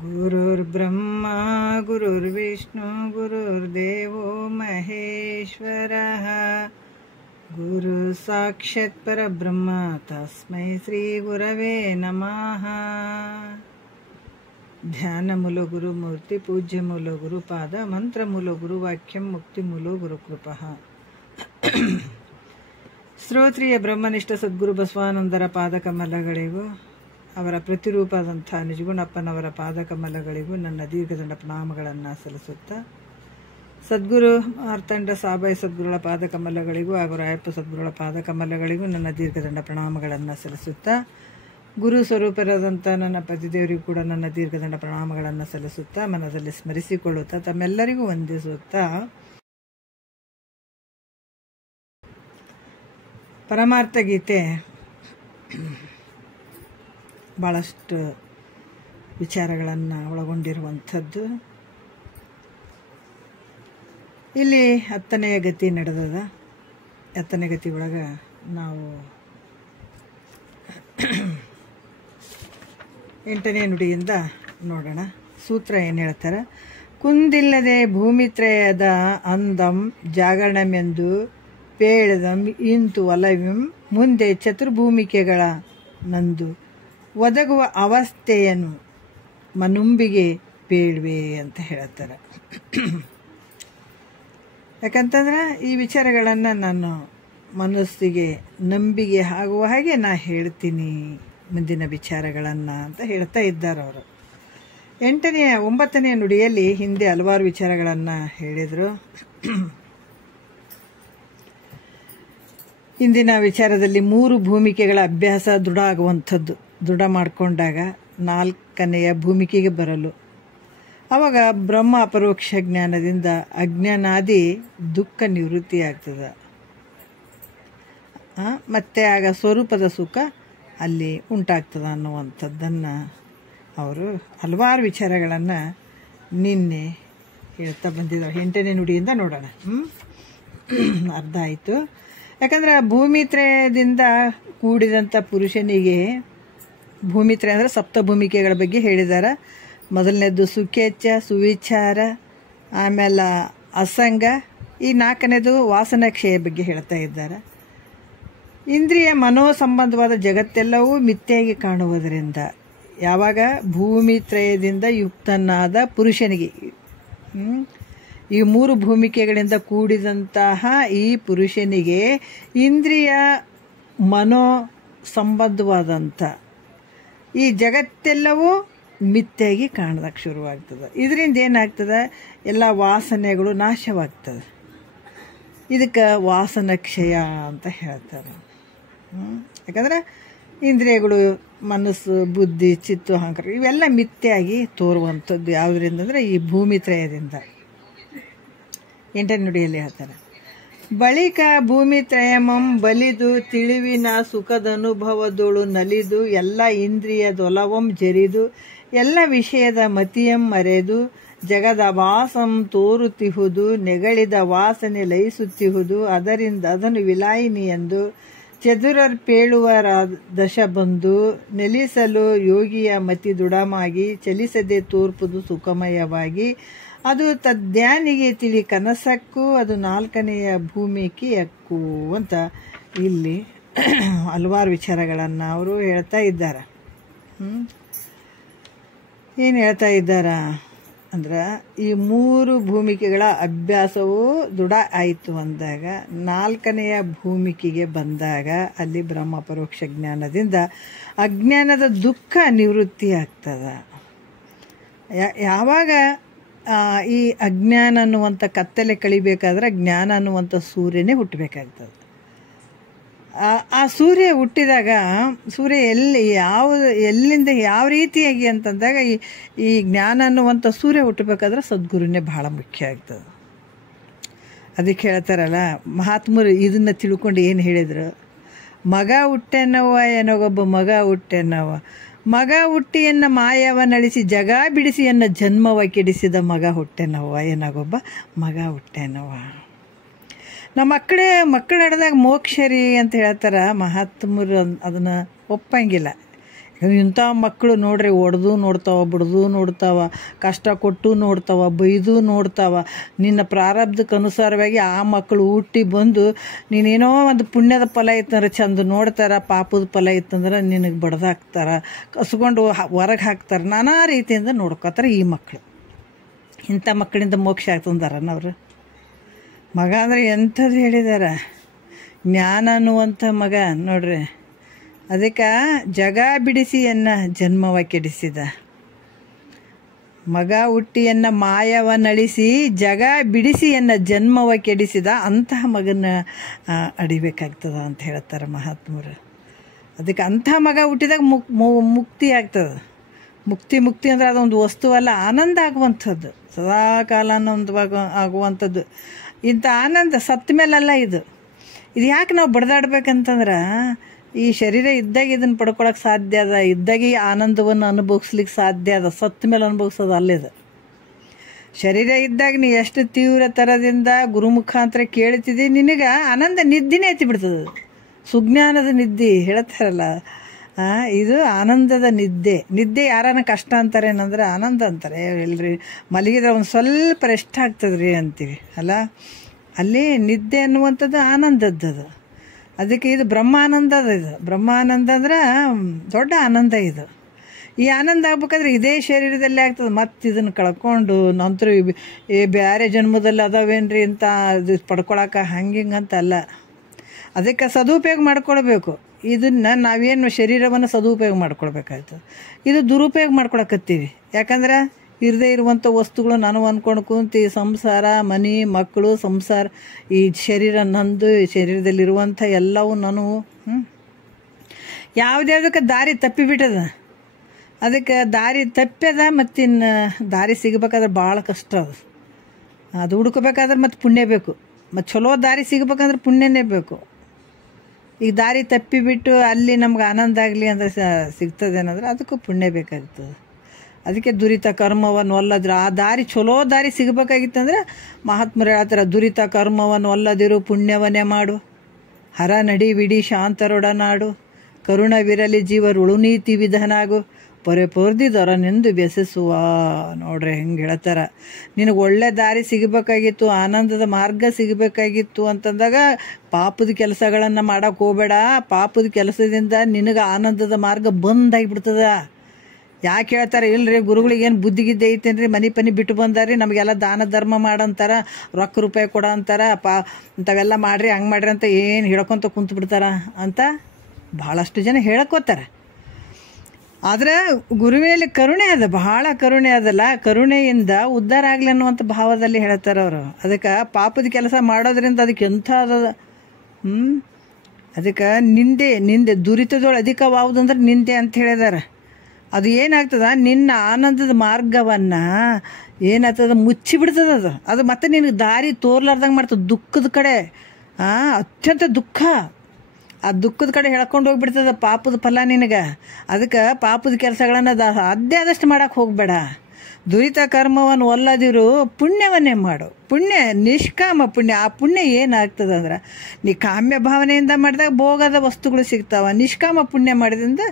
गुरुर्ब्रह्मा गुरुर्विष्णु गुरुर्देवो महेश्वरः गुरु साक्षात् परब्रह्म तस्मै श्री गुरवे नमः। ध्यान मूलो गुरु मूर्ति पूज्य मूलो गुरुपाद मंत्र मूलो गुरुवाक्यं मुक्ति मूलो गुरुकृपः। ಶ್ರೋತ್ರಿಯ ಬ್ರಹ್ಮನಿಷ್ಠ ಸದ್ಗುರು ಬಸವಾನಂದರ ಪಾದಕಮಲಗಳಿಗೂ ಅವರ ಪ್ರತಿರೂಪದಂಥ ನಿಜಗುಣಪ್ಪನವರ ಪಾದಕಮಲಗಳಿಗೂ ನನ್ನ ದೀರ್ಘದಂಡ ಪ್ರಣಾಮಗಳನ್ನು ಸಲ್ಲಿಸುತ್ತಾ, ಸದ್ಗುರು ಮಾರ್ತಂಡ ಸಾಬಾಯಿ ಸದ್ಗುರುಗಳ ಪಾದಕಮಲಗಳಿಗೂ ಹಾಗೂ ರಾಯಪ್ಪ ಸದ್ಗುರುಗಳ ಪಾದಕಮಲಗಳಿಗೂ ನನ್ನ ದೀರ್ಘದಂಡ ಪ್ರಣಾಮಗಳನ್ನು ಸಲ್ಲಿಸುತ್ತಾ, ಗುರು ಸ್ವರೂಪರಾದಂಥ ನನ್ನ ಪತಿದೇವರಿಗೂ ಕೂಡ ನನ್ನ ದೀರ್ಘದಂಡ ಪ್ರಣಾಮಗಳನ್ನು ಸಲ್ಲಿಸುತ್ತಾ, ಮನದಲ್ಲಿ ಸ್ಮರಿಸಿಕೊಳ್ಳುತ್ತಾ, ತಮ್ಮೆಲ್ಲರಿಗೂ ವಂದಿಸುತ್ತಾ, ಪರಮಾರ್ಥ ಗೀತೆ ಭಾಳಷ್ಟು ವಿಚಾರಗಳನ್ನು ಒಳಗೊಂಡಿರುವಂಥದ್ದು. ಇಲ್ಲಿ 10ನೇ ಗತಿ ನಡೆದದ. 10ನೇ ಗತಿ ಒಳಗೆ ನಾವು 8ನೇ ನುಡಿಯಿಂದ ನೋಡೋಣ. ಸೂತ್ರ ಏನು ಹೇಳ್ತಾರೆ? ಕುಂದಿಲ್ಲದೆ ಭೂಮಿತ್ರಯದ ಅಂದಂ ಜಾಗರಣಮೆಂದು ಪೇಳದಂ ಇಂತು ಒಲವಿಂ ಮುಂದೆ ಚತುರ್ಭೂಮಿಕೆಗಳ ನಂದು ಒದಗುವ ಅವಸ್ಥೆಯನ್ನು ಮನುಂಬಿಗೆ ಪೇಳ್ವೆ ಅಂತ ಹೇಳ್ತಾರೆ. ಯಾಕಂತಂದ್ರೆ ಈ ವಿಚಾರಗಳನ್ನು ನಾನು ಮನಸ್ಸಿಗೆ ನಂಬಿಕೆ ಆಗುವ ಹಾಗೆ ನಾ ಹೇಳ್ತೀನಿ ಮುಂದಿನ ವಿಚಾರಗಳನ್ನು ಅಂತ ಹೇಳ್ತಾ ಇದ್ದಾರೆ ಅವರು. 9ನೇ ನುಡಿಯಲ್ಲಿ ಹಿಂದೆ ಹಲವಾರು ವಿಚಾರಗಳನ್ನು ಹೇಳಿದರು. ಇಂದಿನ ವಿಚಾರದಲ್ಲಿ 3 ಭೂಮಿಕೆಗಳ ಅಭ್ಯಾಸ ದೃಢ ಆಗುವಂಥದ್ದು. ದೃಢ ಮಾಡಿಕೊಂಡಾಗ 4ನೆಯ ಭೂಮಿಕೆಗೆ ಬರಲು ಆವಾಗ ಬ್ರಹ್ಮ ಅಪರೋಕ್ಷ ಜ್ಞಾನದಿಂದ ಅಜ್ಞಾನಾದಿ ದುಃಖ ನಿವೃತ್ತಿ ಆಗ್ತದೆ. ಮತ್ತೆ ಆಗ ಸ್ವರೂಪದ ಸುಖ ಅಲ್ಲಿ ಉಂಟಾಗ್ತದೆ ಅನ್ನುವಂಥದ್ದನ್ನು ಅವರು ಹಲವಾರು ವಿಚಾರಗಳನ್ನು ನಿನ್ನೆ ಹೇಳ್ತಾ ಬಂದಿದ್ದಾರೆ. 8ನೇ ನುಡಿಯಿಂದ ನೋಡೋಣ. ಅರ್ಧ ಆಯಿತು. ಯಾಕಂದ್ರೆ ಭೂಮಿತ್ರಯದಿಂದ ಕೂಡಿದಂಥ ಪುರುಷನಿಗೆ, ಭೂಮಿತ್ರಯ ಅಂದರೆ ಸಪ್ತಭೂಮಿಕೆಗಳ ಬಗ್ಗೆ ಹೇಳಿದ್ದಾರೆ. ಮೊದಲನೇದು ಸುಖೇಚ್ಛ, ಸುವಿಚಾರ, ಆಮೇಲೆ ಅಸಂಗ, ಈ 4ನೇದು ವಾಸನಕ್ಷಯ ಬಗ್ಗೆ ಹೇಳ್ತಾ ಇದ್ದಾರೆ. ಇಂದ್ರಿಯ ಮನೋ ಸಂಬಂಧವಾದ ಜಗತ್ತೆಲ್ಲವೂ ಮಿಥ್ಯೆಯಾಗಿ ಕಾಣುವುದರಿಂದ ಯಾವಾಗ ಭೂಮಿತ್ರಯದಿಂದ ಯುಕ್ತನಾದ ಪುರುಷನಿಗೆ, ಈ 3 ಭೂಮಿಕೆಗಳಿಂದ ಕೂಡಿದಂತಹ ಈ ಪುರುಷನಿಗೆ ಇಂದ್ರಿಯ ಮನೋ ಸಂಬಂಧವಾದಂಥ ಈ ಜಗತ್ತೆಲ್ಲವೂ ಮಿಥ್ಯೆಯಾಗಿ ಕಾಣೋದಕ್ಕೆ ಶುರುವಾಗ್ತದೆ. ಇದರಿಂದ ಏನಾಗ್ತದೆ? ಎಲ್ಲ ವಾಸನೆಗಳು ನಾಶವಾಗ್ತದೆ. ಇದಕ್ಕೆ ವಾಸನಕ್ಷಯ ಅಂತ ಹೇಳ್ತಾರೆ. ಯಾಕಂದ್ರೆ ಇಂದ್ರಿಯಗಳು, ಮನಸ್ಸು, ಬುದ್ಧಿ, ಚಿತ್ತು, ಅಹಂಕಾರ ಇವೆಲ್ಲ ಮಿಥ್ಯೆಯಾಗಿ ತೋರುವಂಥದ್ದು ಯಾವುದರಿಂದ ಅಂದರೆ ಈ ಭೂಮಿತ್ರಯದಿಂದ. 8ನೇ ನುಡಿಯಲ್ಲಿ ಹೇಳ್ತಾರೆ, ಬಳಿಕ ಭೂಮಿತ್ರಯಮಂ ಬಲಿದು ತಿಳಿವಿನ ಸುಖದನುಭವದೊಳು ನಲಿದು ಎಲ್ಲ ಇಂದ್ರಿಯದೊಲವಂ ಜರಿದು ಎಲ್ಲ ವಿಷಯದ ಮತಿಯಂ ಮರೆದು ಜಗದ ವಾಸಂ ತೋರುತ್ತಿಹುದು ನೆಗಳಿದ ವಾಸನೆ ಲಯಿಸುತ್ತಿಹುದು ಅದರಿಂದ ಅದನ್ನು ವಿಲಾಯಿನಿ ಎಂದು ಚದುರರ್ಪೇಳುವರ ದಶ ಬಂದು ನೆಲೆಸಲು ಯೋಗಿಯ ಮತಿ ದೃಢಮಾಗಿ ಚಲಿಸದೆ ತೋರ್ಪುದು ಸುಖಮಯವಾಗಿ ಅದು ತದ್ಯಾನಿಗೆ ತಿಳಿ ಕನಸಕ್ಕೂ ಅದು 4ನೆಯ ಭೂಮಿಕೆಯಕ್ಕೂ ಅಂತ ಇಲ್ಲಿ ಹಲವಾರು ವಿಚಾರಗಳನ್ನು ಅವರು ಹೇಳ್ತಾ ಇದ್ದಾರೆ. ಏನು ಹೇಳ್ತಾ ಇದ್ದಾರ ಅಂದ್ರೆ, ಈ 3 ಭೂಮಿಕೆಗಳ ಅಭ್ಯಾಸವು ದೃಢ ಆಯಿತು ಅಂದಾಗ 4ನೆಯ ಭೂಮಿಕೆಗೆ ಬಂದಾಗ ಅಲ್ಲಿ ಬ್ರಹ್ಮ ಪರೋಕ್ಷ ಜ್ಞಾನದಿಂದ ಅಜ್ಞಾನದ ದುಃಖ ನಿವೃತ್ತಿ ಆಗ್ತದೆ. ಯಾವಾಗ ಈ ಅಜ್ಞಾನ ಅನ್ನುವಂಥ ಕತ್ತಲೆ ಕಳಿಬೇಕಾದ್ರೆ ಜ್ಞಾನ ಅನ್ನುವಂಥ ಸೂರ್ಯನೇ ಹುಟ್ಟಬೇಕಾಗ್ತದೆ. ಆ ಸೂರ್ಯ ಹುಟ್ಟಿದಾಗ ಸೂರ್ಯ ಎಲ್ಲಿಂದ ಯಾವ ರೀತಿಯಾಗಿ ಅಂತಂದಾಗ ಈ ಜ್ಞಾನ ಅನ್ನುವಂಥ ಸೂರ್ಯ ಹುಟ್ಟಬೇಕಾದ್ರೆ ಸದ್ಗುರುನೇ ಬಹಳ ಮುಖ್ಯ ಆಗ್ತದೆ. ಅದಕ್ಕೆ ಹೇಳ್ತಾರಲ್ಲ ಮಹಾತ್ಮರು, ಇದನ್ನು ತಿಳ್ಕೊಂಡು ಏನು ಹೇಳಿದರು? ಮಗ ಹುಟ್ಟೆನವ ಏನೋಗೊಬ್ಬ ಮಗ ಹುಟ್ಟೆನವ, ಮಗ ಹುಟ್ಟಿಯನ್ನ ಮಾಯವ ನಳಿಸಿ ಜಗ ಬಿಡಿಸಿಯನ್ನ ಜನ್ಮವ ಕೆಡಿಸಿದ ಮಗ ಹುಟ್ಟೆನವ, ಏನಾಗೊಬ್ಬ ಮಗ ಹುಟ್ಟೆನವ. ನಮ್ಮ ಮಕ್ಕಳು ಹಿಡ್ದಾಗ ಮೋಕ್ಷ ರೀ ಅಂತ ಹೇಳ್ತಾರೆ ಮಹಾತ್ಮರು. ಅದನ್ನು ಒಪ್ಪಂಗಿಲ್ಲ. ಇಂಥ ಮಕ್ಕಳು ನೋಡ್ರಿ, ಒಡೆದು ನೋಡ್ತಾವ, ಬಿಡ್ದು ನೋಡ್ತಾವ, ಕಷ್ಟ ಕೊಟ್ಟು ನೋಡ್ತಾವ, ಬೈದು ನೋಡ್ತಾವ. ನಿನ್ನ ಪ್ರಾರಬ್ಧಕ್ಕೆ ಅನುಸಾರವಾಗಿ ಆ ಮಕ್ಕಳು ಹುಟ್ಟಿ ಬಂದು ನೀನೇನೋ ಒಂದು ಪುಣ್ಯದ ಫಲ ಇತ್ತಂದ್ರೆ ಚಂದ ನೋಡ್ತಾರೆ, ಪಾಪದ ಫಲ ಇತ್ತಂದ್ರೆ ನಿನಗೆ ಬಡ್ದಾಕ್ತಾರೆ, ಕಸ್ಕೊಂಡು ಹೊರಗೆ ಹಾಕ್ತಾರೆ, ನಾನಾ ರೀತಿಯಿಂದ ನೋಡ್ಕೋತಾರೆ ಈ ಮಕ್ಕಳು. ಇಂಥ ಮಕ್ಕಳಿಂದ ಮೋಕ್ಷ ಆಗ್ತಂದಾರನವ್ರು. ಮಗ ಅಂದರೆ ಎಂಥದ್ದು ಹೇಳಿದಾರ, ಜ್ಞಾನ ಅನ್ನುವಂಥ ಮಗ ನೋಡ್ರಿ. ಅದಕ್ಕೆ ಜಗ ಬಿಡಿಸಿಯನ್ನ ಜನ್ಮವ ಕೆಡಿಸಿದ ಮಗ ಹುಟ್ಟಿಯನ್ನ ಮಾಯವನ್ನಳಿಸಿ ಜಗ ಬಿಡಿಸಿಯನ್ನ ಜನ್ಮವ ಕೆಡಿಸಿದ ಅಂತಹ ಮಗನ ಅಡಿಬೇಕಾಗ್ತದ ಅಂತ ಹೇಳ್ತಾರೆ ಮಹಾತ್ಮರು. ಅದಕ್ಕೆ ಅಂಥ ಮಗ ಹುಟ್ಟಿದಾಗ ಮುಕ್ತಿ ಆಗ್ತದೆ. ಮುಕ್ತಿ ಅಂದರೆ ಅದೊಂದು ವಸ್ತುವಲ್ಲ, ಆನಂದ ಆಗುವಂಥದ್ದು, ಸದಾಕಾಲ ಆಗುವಂಥದ್ದು. ಇಂಥ ಆನಂದ ಸತ್ತ ಮೇಲಲ್ಲ. ಇದು ಯಾಕೆ ನಾವು ಬಡ್ದಾಡ್ಬೇಕಂತಂದ್ರೆ ಈ ಶರೀರ ಇದ್ದಾಗ ಇದನ್ನು ಪಡ್ಕೊಳಕ್ಕೆ ಸಾಧ್ಯ ಅದ, ಇದ್ದಾಗ ಈ ಆನಂದವನ್ನು ಅನುಭವಿಸ್ಲಿಕ್ಕೆ ಸಾಧ್ಯ ಅದ. ಸತ್ತ ಮೇಲೆ ಅನುಭವಿಸೋದು ಅಲ್ಲಿದೆ. ಶರೀರ ಇದ್ದಾಗ ನೀ ಎಷ್ಟು ತೀವ್ರ ಥರದಿಂದ ಗುರು ಮುಖಾಂತರ ಕೇಳ್ತಿದ್ದಿ, ನಿನಗೆ ಆನಂದ ನಿದ್ದಿನೇ ಎತ್ತಿ ಬಿಡ್ತದೆ. ಸುಜ್ಞಾನದ ನಿದ್ದೆ ಹೇಳ್ತಾರಲ್ಲ, ಇದು ಆನಂದದ ನಿದ್ದೆ ಯಾರನ್ನ ಕಷ್ಟ ಅಂತಾರೆ ಏನಂದ್ರೆ ಆನಂದ ಅಂತಾರೆ. ಎಲ್ರಿ ಮಲಗಿದ್ರೆ ಒಂದು ಸ್ವಲ್ಪ ರೆಸ್ಟ್ ಆಗ್ತದ್ರಿ ಅಂತೀವಿ ಅಲ್ಲ, ಅಲ್ಲಿ ನಿದ್ದೆ ಅನ್ನುವಂಥದ್ದು ಆನಂದದ್ದು. ಅದಕ್ಕೆ ಇದು ಬ್ರಹ್ಮಾನಂದ ಅದ. ಇದು ಬ್ರಹ್ಮಾನಂದ ಅಂದ್ರೆ ದೊಡ್ಡ ಆನಂದ. ಇದು ಈ ಆನಂದ ಆಗ್ಬೇಕಾದ್ರೆ ಇದೇ ಶರೀರದಲ್ಲಿ ಆಗ್ತದೆ. ಮತ್ತು ಇದನ್ನು ಕಳ್ಕೊಂಡು ನಂತರ ಬೇರೆ ಜನ್ಮದಲ್ಲಿ ಅದಾವೇನ್ರಿ ಅಂತ ಇದು ಪಡ್ಕೊಳಕ್ಕೆ ಹಂಗಿಂಗಂತ ಅಲ್ಲ. ಅದಕ್ಕೆ ಸದುಪಯೋಗ ಮಾಡ್ಕೊಳ್ಬೇಕು. ಇದನ್ನು ನಾವೇನು ಶರೀರವನ್ನು ಸದುಪಯೋಗ ಮಾಡ್ಕೊಳ್ಬೇಕಾಯ್ತು. ಇದು ದುರುಪಯೋಗ ಮಾಡ್ಕೊಳಕತ್ತೀವಿ. ಯಾಕಂದ್ರೆ ಇರದೇ ಇರುವಂಥ ವಸ್ತುಗಳು ನಾನು ಅಂದ್ಕೊಂಡು ಕುಂತು ಸಂಸಾರ, ಮನೆ, ಮಕ್ಕಳು, ಸಂಸಾರ, ಈ ಶರೀರ ನಂದು, ಶರೀರದಲ್ಲಿರುವಂಥ ಎಲ್ಲವೂ ನಾನು ಯಾವುದ್ಯಾವುದಕ್ಕೆ ದಾರಿ ತಪ್ಪಿಬಿಟ್ಟದ. ಅದಕ್ಕೆ ದಾರಿ ತಪ್ಪ್ಯದ. ಮತ್ತಿನ್ನು ದಾರಿ ಸಿಗಬೇಕಾದ್ರೆ ಭಾಳ ಕಷ್ಟ ಅದು ಹುಡ್ಕೋಬೇಕಾದ್ರೆ ಮತ್ತು ಪುಣ್ಯ ಬೇಕು. ಮತ್ತು ಚಲೋ ದಾರಿ ಸಿಗಬೇಕಂದ್ರೆ ಪುಣ್ಯನೇ ಬೇಕು. ಈಗ ದಾರಿ ತಪ್ಪಿಬಿಟ್ಟು ಅಲ್ಲಿ ನಮ್ಗೆ ಆನಂದ ಆಗಲಿ ಅಂದರೆ ಸಿಗ್ತದೇನಂದ್ರೆ ಅದಕ್ಕೂ ಪುಣ್ಯ ಬೇಕಾಗ್ತದೆ. ಅದಕ್ಕೆ ದುರಿತ ಕರ್ಮವನ್ನು ಒಲ್ಲದ್ರು ಆ ದಾರಿ ಚಲೋ ದಾರಿ ಸಿಗಬೇಕಾಗಿತ್ತಂದ್ರೆ ಮಹಾತ್ಮರು ಹೇಳ್ತಾರೆ, ದುರಿತ ಕರ್ಮವನ್ನು ಒಲ್ಲದಿರು ಪುಣ್ಯವನ್ನೇ ಮಾಡು, ಹರ ನಡಿ ವಿಡಿ ಶಾಂತರೊಡನಾಡು, ಕರುಣವಿರಲಿ ಜೀವರುಳು ನೀತಿ ವಿಧನಾಗು, ಪೊರೆ ಪೊರ್ದಿದೊರನೆಂದು ಬೆಸೆಸುವ. ನೋಡ್ರಿ ಹೆಂಗೆ ಹೇಳ್ತಾರ. ನಿನಗೆ ಒಳ್ಳೆ ದಾರಿ ಸಿಗಬೇಕಾಗಿತ್ತು, ಆನಂದದ ಮಾರ್ಗ ಸಿಗಬೇಕಾಗಿತ್ತು ಅಂತಂದಾಗ ಪಾಪದ ಕೆಲಸಗಳನ್ನು ಮಾಡೋಕೆ ಹೋಗಬೇಡ. ಪಾಪದ ಕೆಲಸದಿಂದ ನಿನಗೆ ಆನಂದದ ಮಾರ್ಗ ಬಂದಾಗಿಬಿಡ್ತದ. ಯಾಕೆ ಹೇಳ್ತಾರೆ, ಇಲ್ರಿ ಗುರುಗಳಿಗೆ ಏನು ಬುದ್ಧಿಗಿದ್ದೆ ಐತೇನ್ರಿ, ಮನೆ ಪನಿ ಬಿಟ್ಟು ಬಂದಾರಿ, ನಮಗೆಲ್ಲ ದಾನ ಧರ್ಮ ಮಾಡಂತಾರ, ರೊಕ್ಕ ರೂಪಾಯಿ ಕೊಡ ಅಂತಾರ, ಇಂಥವೆಲ್ಲ ಮಾಡ್ರಿ, ಹಂಗೆ ಮಾಡ್ರಿ ಅಂತ ಏನು ಹೇಳ್ಕೊತ ಕುಂತು ಬಿಡ್ತಾರ ಅಂತ ಭಾಳಷ್ಟು ಜನ ಹೇಳ್ಕೋತಾರೆ. ಆದರೆ ಗುರುವಿನಲ್ಲಿ ಕರುಣೆ ಅದ, ಬಹಳ ಕರುಣೆ ಅದಲ್ಲ. ಕರುಣೆಯಿಂದ ಉದ್ಧಾರ ಆಗಲಿ ಅನ್ನುವಂಥ ಭಾವದಲ್ಲಿ ಹೇಳ್ತಾರೆ ಅವರು. ಅದಕ್ಕೆ ಪಾಪದ ಕೆಲಸ ಮಾಡೋದ್ರಿಂದ ಅದಕ್ಕೆ ಎಂಥ ಅದ. ಅದಕ್ಕೆ ನಿಂದೆ ದುರಿತದೊಳು ಅಧಿಕವಾಗುದಂದ್ರೆ ನಿಂದೆ ಅಂತ ಹೇಳಿದಾರೆ. ಅದು ಏನಾಗ್ತದ, ನಿನ್ನ ಆನಂದದ ಮಾರ್ಗವನ್ನು ಏನಾಗ್ತದ ಮುಚ್ಚಿಬಿಡ್ತದ. ಅದು ಮತ್ತೆ ನಿನಗೆ ದಾರಿ ತೋರ್ಲಾರ್ದಂಗೆ ಮಾಡ್ತದೆ. ದುಃಖದ ಕಡೆ ಅತ್ಯಂತ ದುಃಖ, ಆ ದುಃಖದ ಕಡೆ ಹೇಳ್ಕೊಂಡು ಹೋಗ್ಬಿಡ್ತದ ಪಾಪದ ಫಲ ನಿನಗೆ. ಅದಕ್ಕೆ ಪಾಪದ ಕೆಲಸಗಳನ್ನು ಸಾಧ್ಯ ಆದಷ್ಟು ಮಾಡೋಕೆ ಹೋಗಬೇಡ. ದುರಿತ ಕರ್ಮವನ್ನು ಒಲ್ಲದಿರು ಪುಣ್ಯವನ್ನೇ ಮಾಡು. ಪುಣ್ಯ ನಿಷ್ಕಾಮ ಪುಣ್ಯ. ಆ ಪುಣ್ಯ ಏನಾಗ್ತದೆ ಅಂದ್ರೆ, ನೀ ಕಾಮ್ಯ ಭಾವನೆಯಿಂದ ಮಾಡಿದಾಗ ಭೋಗದ ವಸ್ತುಗಳು ಸಿಗ್ತಾವ. ನಿಷ್ಕಾಮ ಪುಣ್ಯ ಮಾಡಿದ್ರಿಂದ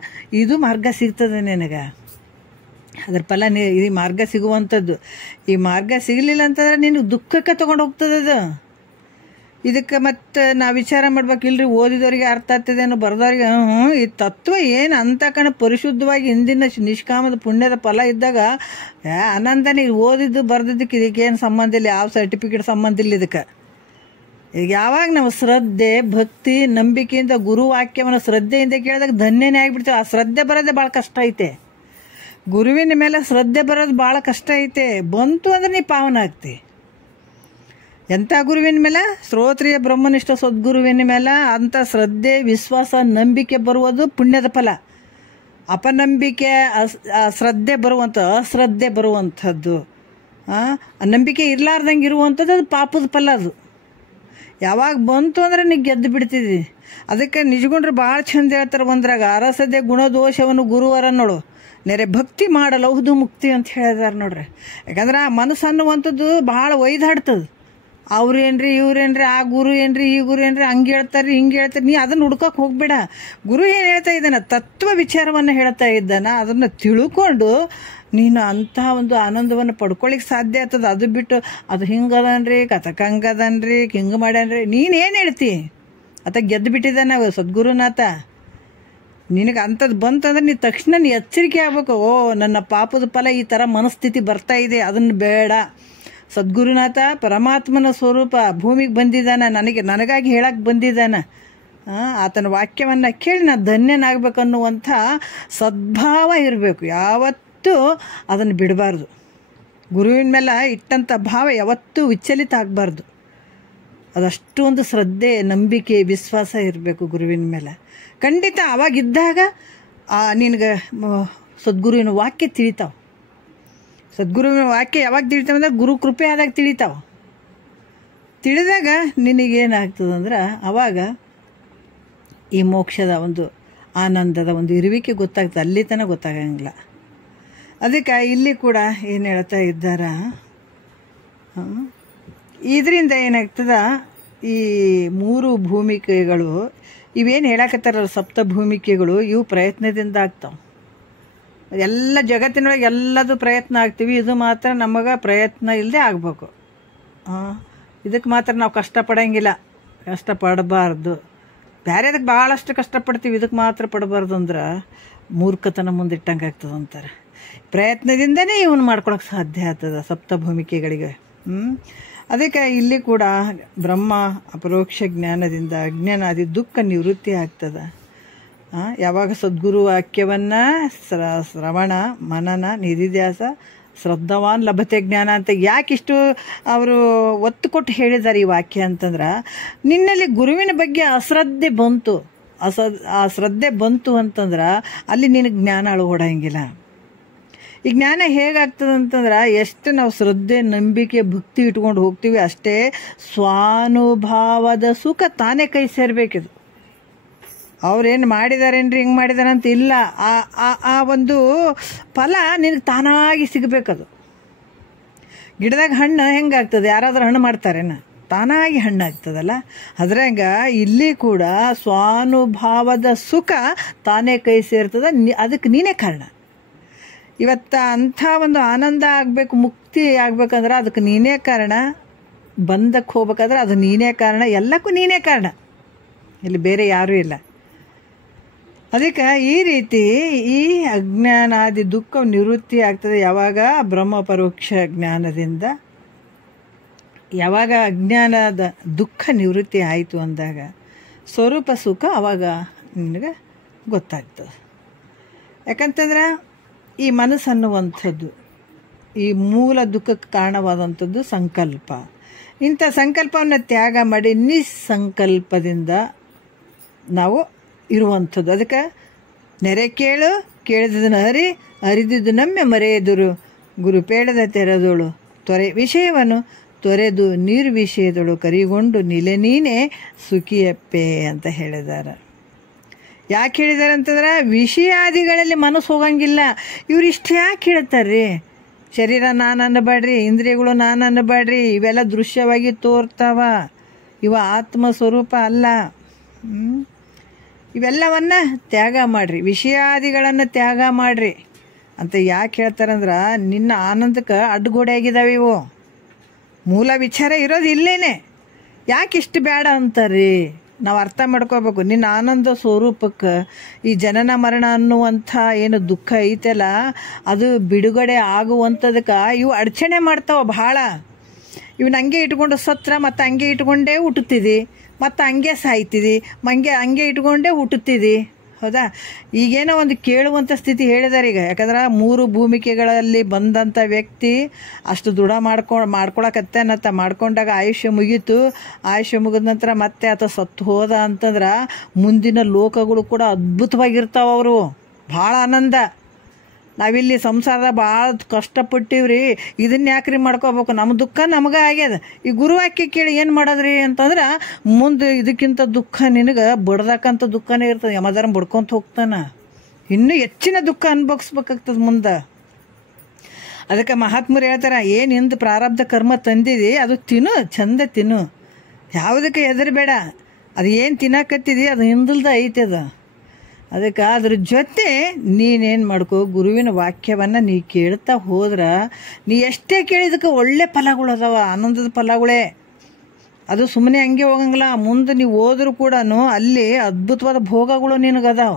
ಇದು ಮಾರ್ಗ ಸಿಗ್ತದೆ ನಿನಗೆ. ಅದ್ರ ಫಲ ಈ ಮಾರ್ಗ ಸಿಗುವಂಥದ್ದು. ಈ ಮಾರ್ಗ ಸಿಗಲಿಲ್ಲ ಅಂತಂದ್ರೆ ನಿನಗೆ ದುಃಖಕ್ಕೆ ತೊಗೊಂಡು ಹೋಗ್ತದೆ ಅದು. ಇದಕ್ಕೆ ಮತ್ತು ನಾವು ವಿಚಾರ ಮಾಡ್ಬೇಕು, ಇಲ್ರಿ ಓದಿದವರಿಗೆ ಅರ್ಥ ಆಗ್ತದೇನೋ, ಬರೆದವ್ರಿಗೆ ಈ ತತ್ವ ಏನು ಅಂತ ಪರಿಶುದ್ಧವಾಗಿ ಹಿಂದಿನ ನಿಷ್ಕಾಮದ ಪುಣ್ಯದ ಫಲ ಇದ್ದಾಗ ಆನಂದ. ನೀವು ಓದಿದ್ದು ಬರೆದಿದ್ದಕ್ಕೆ ಇದಕ್ಕೇನು ಸಂಬಂಧ ಇಲ್ಲ, ಯಾವ ಸರ್ಟಿಫಿಕೇಟ್ ಸಂಬಂಧ ಇಲ್ಲ ಇದಕ್ಕೆ. ಈಗ ಯಾವಾಗ ನಾವು ಶ್ರದ್ಧೆ, ಭಕ್ತಿ, ನಂಬಿಕೆಯಿಂದ ಗುರುವಾಕ್ಯವನ್ನು ಶ್ರದ್ಧೆಯಿಂದ ಕೇಳಿದಾಗ ಧನ್ಯನೇ ಆಗಿಬಿಡ್ತೇವೆ. ಆ ಶ್ರದ್ಧೆ ಬರೋದೇ ಭಾಳ ಕಷ್ಟ ಐತೆ. ಗುರುವಿನ ಮೇಲೆ ಶ್ರದ್ಧೆ ಬರೋದು ಭಾಳ ಕಷ್ಟ ಐತೆ. ಬಂತು ಅಂದ್ರೆ ನೀ ಪಾವನ ಆಗ್ತಿ. ಎಂಥ ಗುರುವಿನ ಮೇಲೆ? ಶ್ರೋತ್ರಿಯ ಬ್ರಹ್ಮನಿಷ್ಠ ಸದ್ಗುರುವಿನ ಮೇಲೆ ಅಂಥ ಶ್ರದ್ಧೆ, ವಿಶ್ವಾಸ, ನಂಬಿಕೆ ಬರುವುದು ಪುಣ್ಯದ ಫಲ. ಅಪನಂಬಿಕೆ, ಶ್ರದ್ಧೆ ಅಶ್ರದ್ಧೆ ಬರುವಂಥದ್ದು, ನಂಬಿಕೆ ಇರಲಾರ್ದಂಗೆ ಇರುವಂಥದ್ದು ಅದು ಪಾಪದ ಫಲ. ಅದು ಯಾವಾಗ ಬಂತು ಅಂದ್ರೆ ನೀವು ಗೆದ್ದು ಬಿಡ್ತಿದ್ದಿ. ಅದಕ್ಕೆ ನಿಜಗೊಂಡ್ರೆ ಭಾಳ ಚಂದ ಹೇಳ್ತಾರೆ ಒಂದ್ರಾಗ, ಅರಸದೆ ಗುಣದೋಷವನ್ನು ಗುರುವರ ನೋಡು, ನೆರೆ ಭಕ್ತಿ ಮಾಡಲಹುದು ಮುಕ್ತಿ ಅಂತ ಹೇಳಿದಾರೆ ನೋಡ್ರಿ. ಯಾಕಂದ್ರೆ ಆ ಮನಸ್ಸು ಅನ್ನುವಂಥದ್ದು ಭಾಳ ಒಯ್ದಾಡ್ತದೆ. ಅವ್ರೇನ್ರಿ ಇವ್ರೇನ್ರಿ ಆ ಗುರು ಏನ್ರಿ ಈ ಗುರು ಏನ್ರಿ ಹಂಗೆ ಹೇಳ್ತಾರೆ ಹಿಂಗೆ ಹೇಳ್ತಾರೆ. ನೀ ಅದನ್ನು ಹುಡ್ಕೋಕೆ ಹೋಗ್ಬೇಡ. ಗುರು ಏನು ಹೇಳ್ತಾ ಇದ್ದಾನ, ತತ್ವ ವಿಚಾರವನ್ನು ಹೇಳ್ತಾ ಇದ್ದಾನ, ಅದನ್ನು ತಿಳ್ಕೊಂಡು ನೀನು ಅಂಥ ಒಂದು ಆನಂದವನ್ನು ಪಡ್ಕೊಳ್ಳಿಕ್ಕೆ ಸಾಧ್ಯ ಆಗ್ತದೆ. ಅದು ಬಿಟ್ಟು ಅದು ಹಿಂಗದನ್ರಿ ಕಥಕಂಗದನ್ರಿ ಹಿಂಗೆ ಮಾಡ್ಯಾನ್ರಿ ನೀನೇನು ಹೇಳ್ತಿ? ಆತ ಗೆದ್ದು ಬಿಟ್ಟಿದ್ದಾನ ಸದ್ಗುರುನಾಥ. ನಿನಗೆ ಅಂಥದ್ದು ಬಂತಂದ್ರೆ ನೀನು ತಕ್ಷಣ ನೀ ಎಚ್ಚರಿಕೆ ಆಗ್ಬೇಕು. ಓ ನನ್ನ ಪಾಪದ ಫಲ ಈ ಥರ ಮನಸ್ಥಿತಿ ಬರ್ತಾ ಇದೆ, ಅದನ್ನು ಬೇಡ. ಸದ್ಗುರುನಾಥ ಪರಮಾತ್ಮನ ಸ್ವರೂಪ ಭೂಮಿಗೆ ಬಂದಿದ್ದಾನ, ನನಗಾಗಿ ಹೇಳಕ್ಕೆ ಬಂದಿದ್ದಾನ. ಆತನ ವಾಕ್ಯವನ್ನು ಕೇಳಿ ನಾನು ಧನ್ಯನಾಗಬೇಕನ್ನುವಂಥ ಸದ್ಭಾವ ಇರಬೇಕು. ಯಾವತ್ತೂ ಅದನ್ನು ಬಿಡಬಾರ್ದು. ಗುರುವಿನ ಮೇಲೆ ಇಟ್ಟಂಥ ಭಾವ ಯಾವತ್ತೂ ವಿಚಲಿತ ಆಗಬಾರ್ದು. ಅದಷ್ಟು ಒಂದು ಶ್ರದ್ಧೆ, ನಂಬಿಕೆ, ವಿಶ್ವಾಸ ಇರಬೇಕು ಗುರುವಿನ ಮೇಲೆ. ಖಂಡಿತ ಅವಾಗಿದ್ದಾಗ ನಿನಗೆ ಸದ್ಗುರುವಿನ ವಾಕ್ಯ ತಿಳಿತಾವೆ. ಸದ್ಗುರುವಿನ ವಾಕ್ಯ ಯಾವಾಗ ತಿಳಿತಾವ ಅಂದ್ರೆ ಗುರು ಕೃಪೆ ಆದಾಗ ತಿಳಿತಾವ. ತಿಳಿದಾಗ ನಿನಗೇನಾಗ್ತದಂದ್ರೆ ಅವಾಗ ಈ ಮೋಕ್ಷದ ಒಂದು ಆನಂದದ ಒಂದು ಇರುವಿಕೆ ಗೊತ್ತಾಗ್ತದೆ. ಅಲ್ಲಿ ತನಕ ಗೊತ್ತಾಗಂಗಿಲ್ಲ. ಅದಕ್ಕೆ ಇಲ್ಲಿ ಕೂಡ ಏನು ಹೇಳ್ತಾ ಇದ್ದಾರ, ಇದರಿಂದ ಏನಾಗ್ತದ, ಈ 3 ಭೂಮಿಕೆಗಳು ಇವೇನು ಹೇಳಕತ್ತಾರಲ್ಲ ಸಪ್ತ ಭೂಮಿಕೆಗಳು, ಇವು ಪ್ರಯತ್ನದಿಂದ ಆಗ್ತಾವೆ. ಎಲ್ಲ ಜಗತ್ತಿನೊಳಗೆ ಎಲ್ಲದು ಪ್ರಯತ್ನ ಆಗ್ತೀವಿ, ಇದು ಮಾತ್ರ ನಮಗೆ ಪ್ರಯತ್ನ ಇಲ್ಲದೆ ಆಗಬೇಕು. ಇದಕ್ಕೆ ಮಾತ್ರ ನಾವು ಕಷ್ಟಪಡಂಗಿಲ್ಲ, ಕಷ್ಟಪಡಬಾರ್ದು. ಬೇರೆದಕ್ಕೆ ಭಾಳಷ್ಟು ಕಷ್ಟಪಡ್ತೀವಿ, ಇದಕ್ಕೆ ಮಾತ್ರ ಪಡಬಾರ್ದು ಅಂದ್ರೆ ಮೂರ್ಖತನ ಮುಂದಿಟ್ಟಂಗೆ ಆಗ್ತದೆ ಅಂತಾರೆ. ಪ್ರಯತ್ನದಿಂದನೇ ಇವನು ಮಾಡ್ಕೊಳಕ್ಕೆ ಸಾಧ್ಯ ಆಗ್ತದೆ ಸಪ್ತಭೂಮಿಕೆಗಳಿಗೆ. ಅದಕ್ಕೆ ಇಲ್ಲಿ ಕೂಡ ಬ್ರಹ್ಮ ಅಪರೋಕ್ಷ ಜ್ಞಾನದಿಂದ ಅಜ್ಞಾನಾದಿ ದುಃಖ ನಿವೃತ್ತಿ ಆಗ್ತದೆ. ಯಾವಾಗ ಸದ್ಗುರು ವಾಕ್ಯವನ್ನು ಶ್ರವಣ ಮನನ ನಿಧಿಧ್ಯಾಸ ಶ್ರದ್ಧಾವಾನ್ ಲಭತೆ ಜ್ಞಾನ ಅಂತ ಯಾಕಿಷ್ಟು ಅವರು ಒತ್ತು ಕೊಟ್ಟು ಹೇಳಿದ್ದಾರೆ ಈ ವಾಕ್ಯ ಅಂತಂದ್ರೆ, ನಿನ್ನಲ್ಲಿ ಗುರುವಿನ ಬಗ್ಗೆ ಅಶ್ರದ್ಧೆ ಬಂತು, ಆ ಶ್ರದ್ಧೆ ಬಂತು ಅಂತಂದ್ರೆ ಅಲ್ಲಿ ನಿನಗೆ ಜ್ಞಾನ ಅಳವಡಂಗಿಲ್ಲ. ಈ ಜ್ಞಾನ ಹೇಗಾಗ್ತದೆ ಅಂತಂದ್ರೆ, ಎಷ್ಟು ನಾವು ಶ್ರದ್ಧೆ ನಂಬಿಕೆ ಭಕ್ತಿ ಇಟ್ಕೊಂಡು ಹೋಗ್ತೀವಿ ಅಷ್ಟೇ ಸ್ವಾನುಭಾವದ ಸುಖ ತಾನೇ ಕೈ ಸೇರಬೇಕಿದು. ಅವ್ರೇನು ಮಾಡಿದಾರೇನ್ರಿ ಹಿಂಗೆ ಮಾಡಿದಾರೆ ಅಂತ ಇಲ್ಲ, ಆ ಒಂದು ಫಲ ನಿನಗೆ ತಾನಾಗಿ ಸಿಗಬೇಕದು. ಗಿಡದಾಗ ಹಣ್ಣು ಹೆಂಗಾಗ್ತದೆ, ಯಾರಾದರೂ ಹಣ್ಣು ಮಾಡ್ತಾರೇನ, ತಾನಾಗಿ ಹಣ್ಣಾಗ್ತದಲ್ಲ. ಅದ್ರಂಗ ಇಲ್ಲಿ ಕೂಡ ಸ್ವಾನುಭಾವದ ಸುಖ ತಾನೇ ಕೈ ಸೇರ್ತದೆ. ಅದಕ್ಕೆ ನೀನೇ ಕಾರಣ. ಇವತ್ತು ಅಂಥ ಒಂದು ಆನಂದ ಆಗಬೇಕು, ಮುಕ್ತಿ ಆಗ್ಬೇಕಂದ್ರೆ ಅದಕ್ಕೆ ನೀನೇ ಕಾರಣ. ಬಂದಕ್ಕೆ ಹೋಗ್ಬೇಕಾದ್ರೆ ಅದು ನೀನೇ ಕಾರಣ, ಎಲ್ಲಕ್ಕೂ ನೀನೇ ಕಾರಣ, ಇಲ್ಲಿ ಬೇರೆ ಯಾರೂ ಇಲ್ಲ. ಅದಕ್ಕೆ ಈ ರೀತಿ ಈ ಅಜ್ಞಾನಾದಿ ದುಃಖ ನಿವೃತ್ತಿ ಆಗ್ತದೆ ಯಾವಾಗ ಬ್ರಹ್ಮ ಪರೋಕ್ಷ ಜ್ಞಾನದಿಂದ. ಯಾವಾಗ ಅಜ್ಞಾನದ ದುಃಖ ನಿವೃತ್ತಿ ಆಯಿತು ಅಂದಾಗ ಸ್ವರೂಪ ಸುಖ ಅವಾಗ ನಿನಗೆ ಗೊತ್ತಾಗ್ತದೆ. ಯಾಕಂತಂದ್ರೆ ಈ ಮನಸ್ಸನ್ನುವಂಥದ್ದು ಈ ಮೂಲ ದುಃಖಕ್ಕೆ ಕಾರಣವಾದಂಥದ್ದು ಸಂಕಲ್ಪ. ಇಂಥ ಸಂಕಲ್ಪವನ್ನು ತ್ಯಾಗ ಮಾಡಿ ನಿಸ್ಸಂಕಲ್ಪದಿಂದ ನಾವು ಇರುವಂಥದ್ದು. ಅದಕ್ಕೆ ನೆರೆ ಕೇಳು ಕೇಳಿದದನ್ನು ಅರಿದಿದ್ದು ನಮ್ಮೆ ಮರೆಯೆದುರು ಗುರು ಪೇಡದ ತೆರೆದೋಳು ವಿಷಯವನ್ನು ತೊರೆದು ನಿರ್ವಿಷಯದಳು ಕರಿಗೊಂಡು ನಿಲೆ ನೀನೇ ಸುಖಿಯಪ್ಪೆ ಅಂತ ಹೇಳಿದ್ದಾರೆ. ಯಾಕೆ ಹೇಳಿದ್ದಾರೆ ಅಂತಂದ್ರೆ, ವಿಷಯಾದಿಗಳಲ್ಲಿ ಮನಸ್ಸು ಹೋಗಂಗಿಲ್ಲ. ಇವ್ರು ಇಷ್ಟು ಯಾಕೆ ಹೇಳ್ತಾರೆ? ಶರೀರ ನಾನು ಅನ್ನಬೇಡ್ರಿ, ಇಂದ್ರಿಯಗಳು ನಾನು ಅನ್ನಬೇಡ್ರಿ, ಇವೆಲ್ಲ ದೃಶ್ಯವಾಗಿ ತೋರ್ತಾವ, ಇವ ಆತ್ಮ ಸ್ವರೂಪ ಅಲ್ಲ. ಇವೆಲ್ಲವನ್ನ ತ್ಯಾಗ ಮಾಡಿರಿ, ವಿಷಯಾದಿಗಳನ್ನು ತ್ಯಾಗ ಮಾಡಿರಿ ಅಂತ ಯಾಕೆ ಹೇಳ್ತಾರಂದ್ರೆ, ನಿನ್ನ ಆನಂದಕ್ಕೆ ಅಡ್ಡಗೋಡೆ ಆಗಿದ್ದಾವೆ ಇವು. ಮೂಲ ವಿಚಾರ ಇರೋದು ಇಲ್ಲೇನೆ. ಯಾಕೆ ಇಷ್ಟು ಬೇಡ ಅಂತಾರ್ರಿ? ನಾವು ಅರ್ಥ ಮಾಡ್ಕೋಬೇಕು. ನಿನ್ನ ಆನಂದ ಸ್ವರೂಪಕ್ಕೆ ಈ ಜನನ ಮರಣ ಅನ್ನುವಂಥ ಏನು ದುಃಖ ಐತಲ್ಲ, ಅದು ಬಿಡುಗಡೆ ಆಗುವಂಥದಕ್ಕೆ ಇವು ಅಡಚಣೆ ಮಾಡ್ತಾವ ಭಾಳ. ಇವನ್ನ ಹಂಗೆ ಇಟ್ಕೊಂಡು ಸತ್ರ ಮತ್ತು ಹಂಗೆ ಇಟ್ಕೊಂಡೇ ಹುಟ್ಟುತ್ತಿದ್ದಿ, ಮತ್ತು ಹಂಗೆ ಸಾಯ್ತಿದ್ದಿ, ಹಂಗೆ ಇಟ್ಕೊಂಡೇ ಹುಟ್ಟುತ್ತಿದ್ದಿ. ಹೌದಾ? ಈಗೇನೋ ಒಂದು ಕೇಳುವಂಥ ಸ್ಥಿತಿ ಹೇಳಿದಾರೆ ಈಗ. ಯಾಕಂದ್ರೆ 3 ಭೂಮಿಕೆಗಳಲ್ಲಿ ಬಂದಂಥ ವ್ಯಕ್ತಿ ಅಷ್ಟು ದೃಢ ಮಾಡ್ಕೊಳಕತ್ತೇನತ್ತ. ಮಾಡ್ಕೊಂಡಾಗ ಆಯುಷ್ಯ ಮುಗೀತು. ಆಯುಷ್ಯ ಮುಗಿದ ನಂತರ ಮತ್ತೆ ಆತ ಸತ್ತು ಹೋದ ಅಂತಂದ್ರೆ ಮುಂದಿನ ಲೋಕಗಳು ಕೂಡ ಅದ್ಭುತವಾಗಿರ್ತಾವ. ಅವರು ಭಾಳ ಆನಂದ. ನಾವಿಲ್ಲಿ ಸಂಸಾರದ ಭಾಳ ಕಷ್ಟಪಟ್ಟಿವ್ರಿ, ಇದನ್ನ ಯಾಕ್ರಿ ಮಾಡ್ಕೋಬೇಕು? ನಮ್ಮ ದುಃಖ ನಮಗೆ ಆಗ್ಯದ. ಈ ಗುರುವಾಕ್ಯ ಕೇಳಿ ಏನು ಮಾಡೋದ್ರಿ ಅಂತಂದ್ರೆ, ಮುಂದೆ ಇದಕ್ಕಿಂತ ದುಃಖ ನಿನಗೆ ಬಡ್ದಕ್ಕಂಥ ದುಃಖನೇ ಇರ್ತದೆ. ಯಮಧರ್ಮ ಬಡ್ಕೊಂತ ಹೋಗ್ತಾನೆ, ಇನ್ನೂ ಹೆಚ್ಚಿನ ದುಃಖ ಅನುಭವಿಸ್ಬೇಕಾಗ್ತದೆ ಮುಂದೆ. ಅದಕ್ಕೆ ಮಹಾತ್ಮರು ಹೇಳ್ತಾರೆ, ಏನು ಇಂದು ಪ್ರಾರಬ್ಧ ಕರ್ಮ ತಂದಿದಿ ಅದು ತಿನ್ನು, ಚಂದ ತಿನ್ನು, ಯಾವುದಕ್ಕೆ ಹೆದರಬೇಡ. ಅದು ಏನು ತಿನ್ನಕತ್ತಿದಿ ಅದು ಹಿಂದಲ್ದ ಐತೆ ಅದು. ಅದಕ್ಕೆ ಅದ್ರ ಜೊತೆ ನೀನೇನು ಮಾಡ್ಕೋ, ಗುರುವಿನ ವಾಕ್ಯವನ್ನು ನೀ ಕೇಳ್ತಾ ಹೋದ್ರೆ ನೀ ಎಷ್ಟೇ ಕೇಳಿದಕ್ಕೆ ಒಳ್ಳೆ ಫಲಗಳು ಅದಾವ, ಆನಂದದ ಫಲಗಳೇ. ಅದು ಸುಮ್ಮನೆ ಹಂಗೆ ಹೋಗಂಗಿಲ್ಲ. ಮುಂದೆ ನೀವು ಹೋದ್ರೂ ಕೂಡ ಅಲ್ಲಿ ಅದ್ಭುತವಾದ ಭೋಗಗಳು ನಿನಗದಾವ.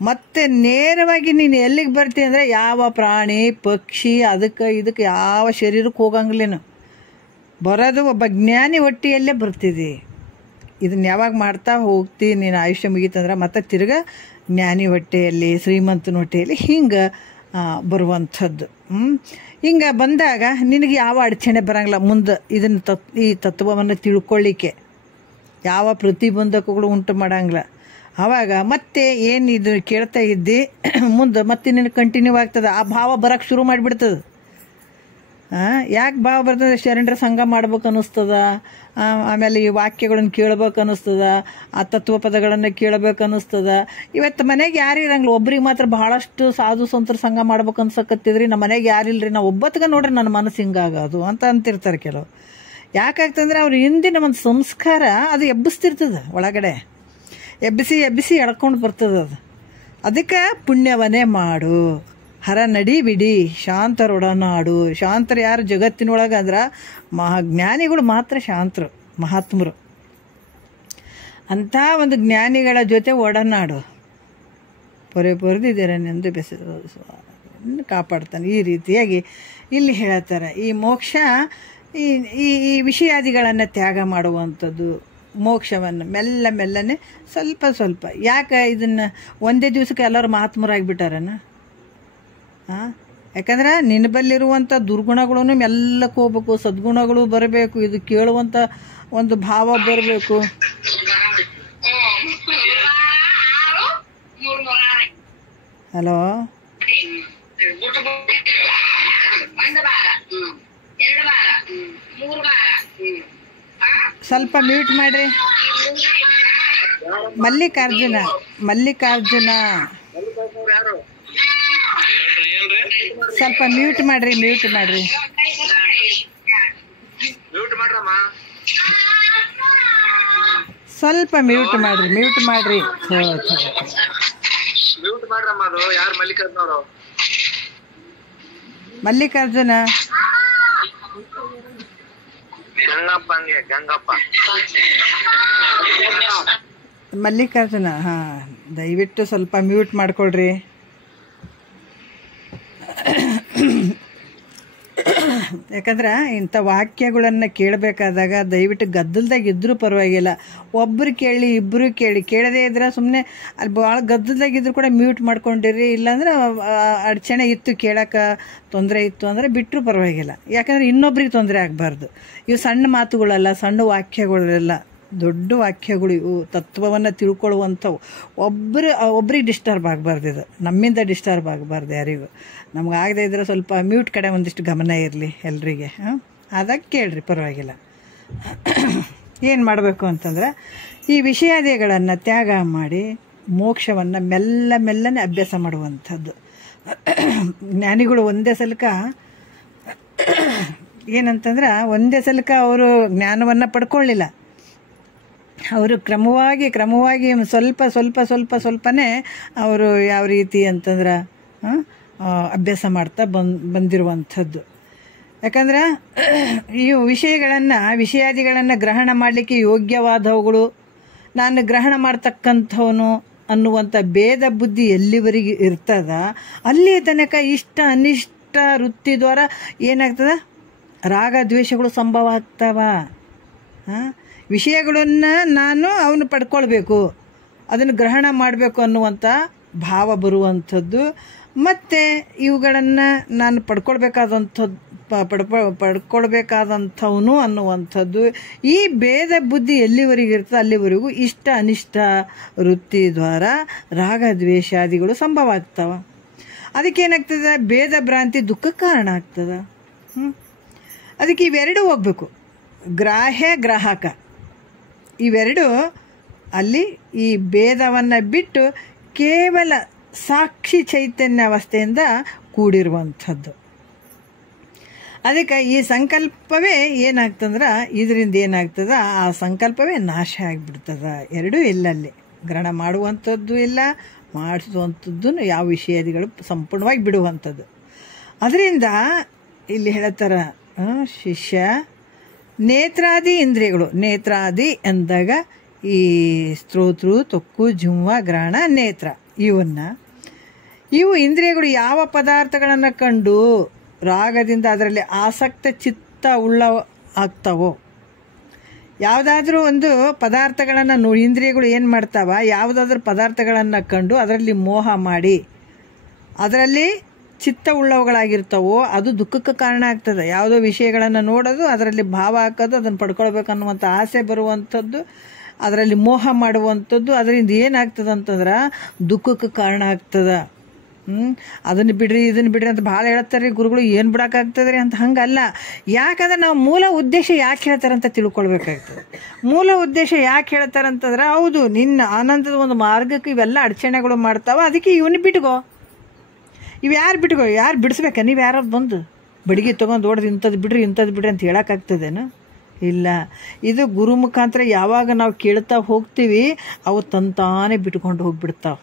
ಮತ್ತು ನೇರವಾಗಿ ನೀನು ಎಲ್ಲಿಗೆ ಬರ್ತೀಯ ಅಂದರೆ ಯಾವ ಪ್ರಾಣಿ ಪಕ್ಷಿ ಅದಕ್ಕೆ ಇದಕ್ಕೆ ಯಾವ ಶರೀರಕ್ಕೆ ಹೋಗಂಗಿಲ್ಲೇನು, ಬರೋದು ಒಬ್ಬ ಜ್ಞಾನಿ ಹೊಟ್ಟೆಯಲ್ಲೇ ಬರ್ತಿದ್ದಿ. ಇದನ್ನು ಯಾವಾಗ ಮಾಡ್ತಾ ಹೋಗ್ತಿ, ನೀನು ಆಯುಷ್ಯ ಮುಗೀತಂದ್ರೆ ಮತ್ತೆ ತಿರ್ಗ ಜ್ಞಾನಿ ಹೊಟ್ಟೆಯಲ್ಲಿ, ಶ್ರೀಮಂತನ ಹೊಟ್ಟೆಯಲ್ಲಿ ಹಿಂಗೆ ಬರುವಂಥದ್ದು. ಹಿಂಗೆ ಬಂದಾಗ ನಿನಗೆ ಯಾವ ಅಡಚಣೆ ಬರೋಂಗಿಲ್ಲ. ಮುಂದೆ ಇದನ್ನು ಈ ತತ್ವವನ್ನು ತಿಳ್ಕೊಳ್ಳಿಕ್ಕೆ ಯಾವ ಪ್ರತಿಬಂಧಕಗಳು ಉಂಟು ಮಾಡೋಂಗಿಲ್ಲ. ಆವಾಗ ಮತ್ತೆ ಏನು ಇದು ಕೇಳ್ತಾ ಇದ್ದಿ ಮುಂದೆ ಮತ್ತೆ ನಿನಗೆ ಕಂಟಿನ್ಯೂ ಆಗ್ತದೆ. ಆ ಭಾವ ಬರೋಕ್ಕೆ ಶುರು ಮಾಡಿಬಿಡ್ತದೆ. ಯಾಕೆ ಭಾವ ಬರ್ತದೆ? ಶರಣರ ಸಂಘ ಮಾಡ್ಬೇಕು ಅನ್ನಿಸ್ತದ, ಆಮೇಲೆ ಈ ವಾಕ್ಯಗಳನ್ನು ಕೇಳ್ಬೇಕು ಅನ್ನಿಸ್ತದ, ಆ ತತ್ವ ಪದಗಳನ್ನು ಕೇಳಬೇಕು ಅನ್ನಿಸ್ತದ. ಇವತ್ತು ಮನೆಗೆ ಯಾರು ಇರಂಗಿಲ್ಲ, ಒಬ್ರಿಗೆ ಮಾತ್ರ ಭಾಳಷ್ಟು ಸಾಧು ಸಂತರ ಸಂಘ ಮಾಡ್ಬೇಕು ಅನ್ಸಕತ್ತಿದ್ರಿ. ನಮ್ಮ ಮನೆಗೆ ಯಾರಿಲ್ಲರಿ, ನಾವು ಒಬ್ಬತ್ತಿಗೆ ನೋಡ್ರಿ ನನ್ನ ಮನಸ್ಸು ಹಿಂಗಾಗೋದು ಅಂತ ಅಂತಿರ್ತಾರೆ ಕೆಲವು. ಯಾಕಾಗ್ತಂದ್ರೆ ಅವ್ರ ಹಿಂದಿನ ಒಂದು ಸಂಸ್ಕಾರ ಅದು ಎಬ್ಬಿಸ್ತಿರ್ತದೆ ಒಳಗಡೆ, ಎಬ್ಬಿಸಿ ಎಳ್ಕೊಂಡು ಬರ್ತದೆ ಅದು. ಅದಕ್ಕೆ ಪುಣ್ಯವನ್ನೇ ಮಾಡು, ಹರ ನಡಿ ಬಿಡಿ, ಶಾಂತರೊಡನಾಡು. ಶಾಂತರು ಯಾರು ಜಗತ್ತಿನೊಳಗೆ ಅಂದ್ರೆ ಜ್ಞಾನಿಗಳು ಮಾತ್ರ ಶಾಂತರು, ಮಹಾತ್ಮರು. ಅಂಥ ಒಂದು ಜ್ಞಾನಿಗಳ ಜೊತೆ ಒಡನಾಡು. ಪೊರೆದಿದ್ದೀರನೆಂದು ಬೆಸೆದು ಕಾಪಾಡ್ತಾನೆ. ಈ ರೀತಿಯಾಗಿ ಇಲ್ಲಿ ಹೇಳ್ತಾರೆ. ಈ ಮೋಕ್ಷ ಈ ಈ ವಿಷಯಾದಿಗಳನ್ನು ತ್ಯಾಗ ಮಾಡುವಂಥದ್ದು, ಮೋಕ್ಷವನ್ನು ಮೆಲ್ಲನೆ ಸ್ವಲ್ಪ. ಯಾಕೆ ಇದನ್ನು ಒಂದೇ ದಿವಸಕ್ಕೆ ಎಲ್ಲರೂ ಮಹಾತ್ಮರಾಗಿಬಿಟ್ಟಾರನ? ಯಾಕಂದ್ರೆ ನಿನ್ನ ಬಲ್ಲಿರುವಂಥ ದುರ್ಗುಣಗಳೂ ಮೆಲ್ಲಕ್ಕೆ ಹೋಗ್ಬೇಕು, ಸದ್ಗುಣಗಳು ಬರಬೇಕು, ಇದು ಕೇಳುವಂಥ ಒಂದು ಭಾವ ಬರಬೇಕು. ಹಲೋ, ಸ್ವಲ್ಪ ಮ್ಯೂಟ್ ಮಾಡ್ರಿ. ಮಲ್ಲಿಕಾರ್ಜುನ ಸ್ವಲ್ಪ ಮ್ಯೂಟ್ ಮಾಡ್ರಿ. ಸ್ವಲ್ಪ ಮ್ಯೂಟ್ ಮಾಡ್ರಿ. ಮಲ್ಲಿಕಾರ್ಜುನ ಮಲ್ಲಿಕಾರ್ಜುನ ದಯವಿಟ್ಟು ಸ್ವಲ್ಪ ಮ್ಯೂಟ್ ಮಾಡ್ಕೊಳ್ರಿ. ಯಾಕಂದ್ರೆ ಇಂಥ ವಾಕ್ಯಗಳನ್ನು ಕೇಳಬೇಕಾದಾಗ ದಯವಿಟ್ಟು ಗದ್ದಲ್ದಾಗ ಇದ್ರೂ ಪರವಾಗಿಲ್ಲ. ಒಬ್ಬರು ಕೇಳಿ ಇಬ್ಬರು ಕೇಳದೇ ಇದ್ರೆ ಸುಮ್ಮನೆ ಅಲ್ಲಿ ಭಾಳ ಗದ್ದಲ್ದಾಗಿದ್ರು ಕೂಡ ಮ್ಯೂಟ್ ಮಾಡ್ಕೊಂಡಿರಿ. ಇಲ್ಲಾಂದ್ರೆ ಅಡಚಣೆ ಇತ್ತು, ಕೇಳೋಕೆ ತೊಂದರೆ ಇತ್ತು ಅಂದರೆ ಬಿಟ್ಟರು ಪರವಾಗಿಲ್ಲ. ಯಾಕಂದರೆ ಇನ್ನೊಬ್ರಿಗೆ ತೊಂದರೆ ಆಗಬಾರ್ದು. ಇವು ಸಣ್ಣ ಮಾತುಗಳಲ್ಲ, ಸಣ್ಣ ವಾಕ್ಯಗಳೆಲ್ಲ ದೊಡ್ಡ ವಾಕ್ಯಗಳು. ಇವು ತತ್ವವನ್ನು ತಿಳ್ಕೊಳ್ಳುವಂಥವು. ಒಬ್ರಿಗೆ ಡಿಸ್ಟರ್ಬ್ ಆಗಬಾರ್ದು, ಇದು ನಮ್ಮಿಂದ ಡಿಸ್ಟರ್ಬ್ ಆಗಬಾರ್ದು ಯಾರಿಗೂ. ನಮಗಾಗದೇ ಇದ್ರೆ ಸ್ವಲ್ಪ ಮ್ಯೂಟ್ ಕಡೆ ಒಂದಿಷ್ಟು ಗಮನ ಇರಲಿ ಎಲ್ರಿಗೆ. ಆದಾಗ ಕೇಳ್ರಿ, ಪರವಾಗಿಲ್ಲ. ಏನು ಮಾಡಬೇಕು ಅಂತಂದ್ರೆ ಈ ವಿಷಯಾದಿಗಳನ್ನು ತ್ಯಾಗ ಮಾಡಿ ಮೋಕ್ಷವನ್ನು ಮೆಲ್ಲನೆ ಅಭ್ಯಾಸ ಮಾಡುವಂಥದ್ದು. ಜ್ಞಾನಿಗಳು ಒಂದೇ ಸಲಕ ಏನಂತಂದ್ರೆ ಅವರು ಜ್ಞಾನವನ್ನು ಪಡ್ಕೊಳ್ಳಿಲ್ಲ. ಅವರು ಕ್ರಮವಾಗಿ ಸ್ವಲ್ಪನೇ ಅವರು ಯಾವ ರೀತಿ ಅಂತಂದ್ರೆ ಅಭ್ಯಾಸ ಮಾಡ್ತಾ ಬಂದಿರುವಂಥದ್ದು. ಯಾಕಂದ್ರೆ ಈ ವಿಷಯಾದಿಗಳನ್ನು ಗ್ರಹಣ ಮಾಡಲಿಕ್ಕೆ ಯೋಗ್ಯವಾದವುಗಳು, ನಾನು ಗ್ರಹಣ ಮಾಡ್ತಕ್ಕಂಥವನು ಅನ್ನುವಂಥ ಭೇದ ಬುದ್ಧಿ ಎಲ್ಲಿವರೆಗೆ ಇರ್ತದ ಅಲ್ಲಿ ತನಕ ಇಷ್ಟ ಅನಿಷ್ಟ ವೃತ್ತಿ ದ್ವಾರ ಏನಾಗ್ತದ, ರಾಗ ದ್ವೇಷಗಳು ಸಂಭವ ಆಗ್ತಾವ. ವಿಷಯಗಳನ್ನು ನಾನು ಅವನು ಪಡ್ಕೊಳ್ಬೇಕು, ಅದನ್ನು ಗ್ರಹಣ ಮಾಡಬೇಕು ಅನ್ನುವಂಥ ಭಾವ ಬರುವಂಥದ್ದು. ಮತ್ತು ಇವುಗಳನ್ನು ನಾನು ಪಡ್ಕೊಳ್ಬೇಕಾದಂಥವನು ಅನ್ನುವಂಥದ್ದು. ಈ ಭೇದ ಬುದ್ಧಿ ಎಲ್ಲಿವರೆಗೆ ಇರ್ತದೆ ಅಲ್ಲಿವರೆಗೂ ಇಷ್ಟ ಅನಿಷ್ಟ ವೃತ್ತಿ ದ್ವಾರ ರಾಗ ದ್ವೇಷಾದಿಗಳು ಸಂಭವ ಆಗ್ತಾವ. ಅದಕ್ಕೇನಾಗ್ತದೆ, ಭೇದ ಭ್ರಾಂತಿ ದುಃಖಕ್ಕೆ ಕಾರಣ ಆಗ್ತದೆ. ಅದಕ್ಕೆ ಇವೆರಡೂ ಹೋಗ್ಬೇಕು, ಗ್ರಾಹ್ಯ ಗ್ರಾಹಕ ಇವೆರಡು ಅಲ್ಲಿ ಈ ಭೇದವನ್ನು ಬಿಟ್ಟು ಕೇವಲ ಸಾಕ್ಷಿ ಚೈತನ್ಯ ಅವಸ್ಥೆಯಿಂದ ಕೂಡಿರುವಂಥದ್ದು. ಅದಕ್ಕೆ ಈ ಸಂಕಲ್ಪವೇ ಏನಾಗ್ತಂದ್ರೆ ಇದರಿಂದ ಏನಾಗ್ತದ ಆ ಸಂಕಲ್ಪವೇ ನಾಶ ಆಗಿಬಿಡ್ತದ. ಎರಡೂ ಇಲ್ಲ ಅಲ್ಲಿ. ಗ್ರಹಣ ಮಾಡುವಂಥದ್ದು ಇಲ್ಲ, ಮಾಡಿಸುವಂಥದ್ದು ಯಾವ ವಿಷಯಾದಿಗಳು ಸಂಪೂರ್ಣವಾಗಿ ಬಿಡುವಂಥದ್ದು. ಅದರಿಂದ ಇಲ್ಲಿ ಹೇಳ್ತಾರ ಶಿಷ್ಯ ನೇತ್ರಾದಿ ಇಂದ್ರಿಯಗಳು. ನೇತ್ರಾದಿ ಅಂದಾಗ ಈ ಸ್ತೋತೃ, ತೊಕ್ಕು, ಜಿಹ್ವ, ಗ್ರಹಣ, ನೇತ್ರ ಇವು ಇಂದ್ರಿಯಗಳು ಯಾವ ಪದಾರ್ಥಗಳನ್ನು ಕಂಡು ರಾಗದಿಂದ ಅದರಲ್ಲಿ ಆಸಕ್ತ ಚಿತ್ತ ಉಳ್ಳ ಆಗ್ತಾವೋ, ಯಾವುದಾದ್ರೂ ಒಂದು ಪದಾರ್ಥಗಳನ್ನು ಇಂದ್ರಿಯಗಳು ಏನು ಮಾಡ್ತಾವ, ಯಾವುದಾದ್ರೂ ಪದಾರ್ಥಗಳನ್ನು ಕಂಡು ಅದರಲ್ಲಿ ಮೋಹ ಮಾಡಿ ಅದರಲ್ಲಿ ಚಿತ್ತ ಉಳ್ಳವುಗಳಾಗಿರ್ತಾವೋ ಅದು ದುಃಖಕ್ಕೆ ಕಾರಣ ಆಗ್ತದೆ. ಯಾವುದೋ ವಿಷಯಗಳನ್ನು ನೋಡೋದು, ಅದರಲ್ಲಿ ಭಾವ ಹಾಕೋದು, ಅದನ್ನು ಪಡ್ಕೊಳ್ಬೇಕನ್ನುವಂಥ ಆಸೆ ಬರುವಂಥದ್ದು, ಅದರಲ್ಲಿ ಮೋಹ ಮಾಡುವಂಥದ್ದು, ಅದರಿಂದ ಏನಾಗ್ತದೆ ಅಂತಂದ್ರೆ ದುಃಖಕ್ಕೆ ಕಾರಣ ಆಗ್ತದೆ. ಅದನ್ನು ಬಿಡ್ರಿ ಇದನ್ನು ಬಿಡ್ರಿ ಅಂತ ಭಾಳ ಹೇಳ್ತಾರೆ ಗುರುಗಳು. ಏನು ಬಿಡೋಕ್ಕಾಗ್ತದೆ ರೀ ಅಂತ. ಹಂಗಲ್ಲ. ಯಾಕಂದ್ರೆ ನಾವು ಮೂಲ ಉದ್ದೇಶ ಯಾಕೆ ಹೇಳ್ತಾರಂತ ತಿಳ್ಕೊಳ್ಬೇಕಾಗ್ತದೆ. ಮೂಲ ಉದ್ದೇಶ ಯಾಕೆ ಹೇಳ್ತಾರಂತಂದ್ರೆ ಹೌದು ನಿನ್ನ ಆನಂದದ ಒಂದು ಮಾರ್ಗಕ್ಕೆ ಇವೆಲ್ಲ ಅಡಚಣೆಗಳು ಮಾಡ್ತಾವ, ಅದಕ್ಕೆ ಇವನು ಬಿಟ್ಕೋ. ಇವು ಯಾರು ಬಿಟ್ಕೋ? ಯಾರು ಬಿಡಿಸ್ಬೇಕಾ? ನೀವು ಯಾರು ಬಂದು ಬಡಿಗೆ ತೊಗೊಂಡು ಓಡ್ದು ಇಂಥದ್ದು ಬಿಡ್ರಿ ಅಂತ ಹೇಳೋಕ್ಕಾಗ್ತದೇನು? ಇಲ್ಲ. ಇದು ಗುರು ಮುಖಾಂತರ ಯಾವಾಗ ನಾವು ಕೇಳ್ತಾ ಹೋಗ್ತೀವಿ ಅವು ತಂತಾನೇ ಬಿಟ್ಕೊಂಡು ಹೋಗ್ಬಿಡ್ತಾವೆ.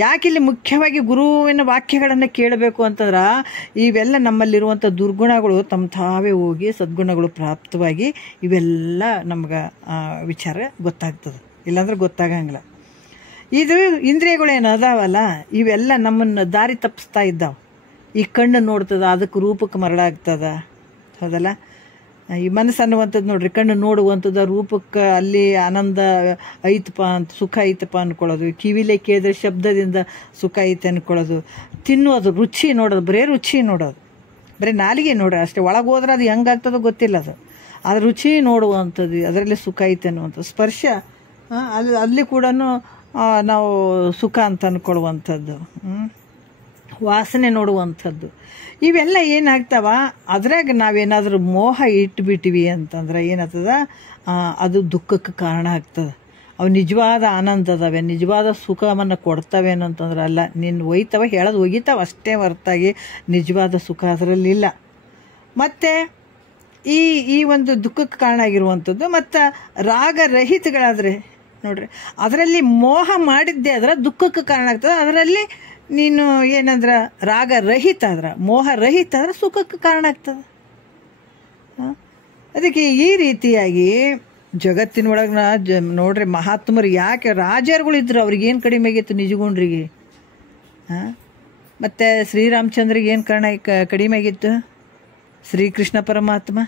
ಯಾಕಿಲ್ಲಿ ಮುಖ್ಯವಾಗಿ ಗುರುವಿನ ವಾಕ್ಯಗಳನ್ನು ಕೇಳಬೇಕು ಅಂತಂದ್ರೆ ಇವೆಲ್ಲ ನಮ್ಮಲ್ಲಿರುವಂಥ ದುರ್ಗುಣಗಳು ತಮ್ಮ ತಾವೇ ಹೋಗಿ ಸದ್ಗುಣಗಳು ಪ್ರಾಪ್ತವಾಗಿ ಇವೆಲ್ಲ ನಮ್ಗೆ ವಿಚಾರ ಗೊತ್ತಾಗ್ತದೆ. ಇಲ್ಲಾಂದ್ರೆ ಗೊತ್ತಾಗಂಗಿಲ್ಲ. ಇದು ಇಂದ್ರಿಯಗಳೇನು ಅದಾವಲ್ಲ ಇವೆಲ್ಲ ನಮ್ಮನ್ನು ದಾರಿ ತಪ್ಪಿಸ್ತಾ ಇದ್ದಾವೆ. ಈ ಕಣ್ಣು ನೋಡ್ತದ, ಅದಕ್ಕೆ ರೂಪಕ್ಕೆ ಮರಳಾಗ್ತದ. ಹೌದಲ್ಲ? ಈ ಮನಸ್ಸು ಅನ್ನುವಂಥದ್ದು ನೋಡ್ರಿ, ಕಣ್ಣು ನೋಡುವಂಥದ್ದು ರೂಪಕ್ಕೆ ಅಲ್ಲಿ ಆನಂದ ಐತಪ್ಪ ಅಂತ, ಸುಖ ಐತಪ್ಪ ಅಂದ್ಕೊಳ್ಳೋದು. ಕಿವಿಲೇ ಕೇಳಿದ್ರೆ ಶಬ್ದದಿಂದ ಸುಖ ಐತೆ ಅಂದ್ಕೊಳ್ಳೋದು. ತಿನ್ನೋದು, ರುಚಿ ನೋಡೋದು, ಬರೀ ರುಚಿ ನೋಡೋದು, ಬರೀ ನಾಲಿಗೆ ನೋಡ್ರಿ ಅಷ್ಟೇ. ಒಳಗೆ ಹೋದ್ರೆ ಅದು ಹೆಂಗಾಗ್ತದೋ ಗೊತ್ತಿಲ್ಲ. ಅದು ರುಚಿ ನೋಡುವಂಥದ್ದು, ಅದರಲ್ಲಿ ಸುಖ ಐತೆ ಅನ್ನುವಂಥದ್ದು. ಸ್ಪರ್ಶ ಅಲ್ಲಿ ಕೂಡ ನಾವು ಸುಖ ಅಂತ ಅಂದ್ಕೊಳ್ಳುವಂಥದ್ದು, ವಾಸನೆ ನೋಡುವಂಥದ್ದು. ಇವೆಲ್ಲ ಏನಾಗ್ತಾವ, ಅದ್ರಾಗ ನಾವೇನಾದರೂ ಮೋಹ ಇಟ್ಬಿಟ್ಟಿವಿ ಅಂತಂದ್ರೆ ಏನಾಗ್ತದ, ಅದು ದುಃಖಕ್ಕೆ ಕಾರಣ ಆಗ್ತದೆ. ಅವು ನಿಜವಾದ ಆನಂದ ಅದಾವೆ, ನಿಜವಾದ ಸುಖವನ್ನು ಕೊಡ್ತವೆ ಅಂತಂದ್ರೆ ಅಲ್ಲ. ನಿನ್ನ ಒಯ್ತವ ಹೇಳೋದು ಒಗಿತಾವ ಅಷ್ಟೇ ಹೊರತಾಗಿ ನಿಜವಾದ ಸುಖ ಅದರಲ್ಲಿಲ್ಲ. ಮತ್ತು ಈ ಒಂದು ದುಃಖಕ್ಕೆ ಕಾರಣ ಆಗಿರುವಂಥದ್ದು. ಮತ್ತು ರಾಗರಹಿತಗಳಾದರೆ ನೋಡ್ರಿ, ಅದರಲ್ಲಿ ಮೋಹ ಮಾಡಿದ್ದೇ ಆದ್ರೆ ದುಃಖಕ್ಕೆ ಕಾರಣ ಆಗ್ತದೆ. ಅದರಲ್ಲಿ ನೀನು ಏನಂದ್ರೆ ರಾಗರಹಿತ ಆದ್ರೆ, ಮೋಹ ರಹಿತ ಆದ್ರೆ ಸುಖಕ್ಕೆ ಕಾರಣ ಆಗ್ತದೆ. ಅದಕ್ಕೆ ಈ ರೀತಿಯಾಗಿ ಜಗತ್ತಿನೊಳಗೆ ನೋಡ್ರಿ ಮಹಾತ್ಮರು ಯಾಕೆ ರಾಜರುಗಳಿದ್ರು, ಅವ್ರಿಗೇನು ಕಡಿಮೆ ಆಗಿತ್ತು ನಿಜಗುಂಡ್ರಿಗೆ. ಮತ್ತು ಶ್ರೀರಾಮಚಂದ್ರಿಗೆ ಏನು ಕಡಿಮೆ ಆಗಿತ್ತು? ಶ್ರೀಕೃಷ್ಣ ಪರಮಾತ್ಮ.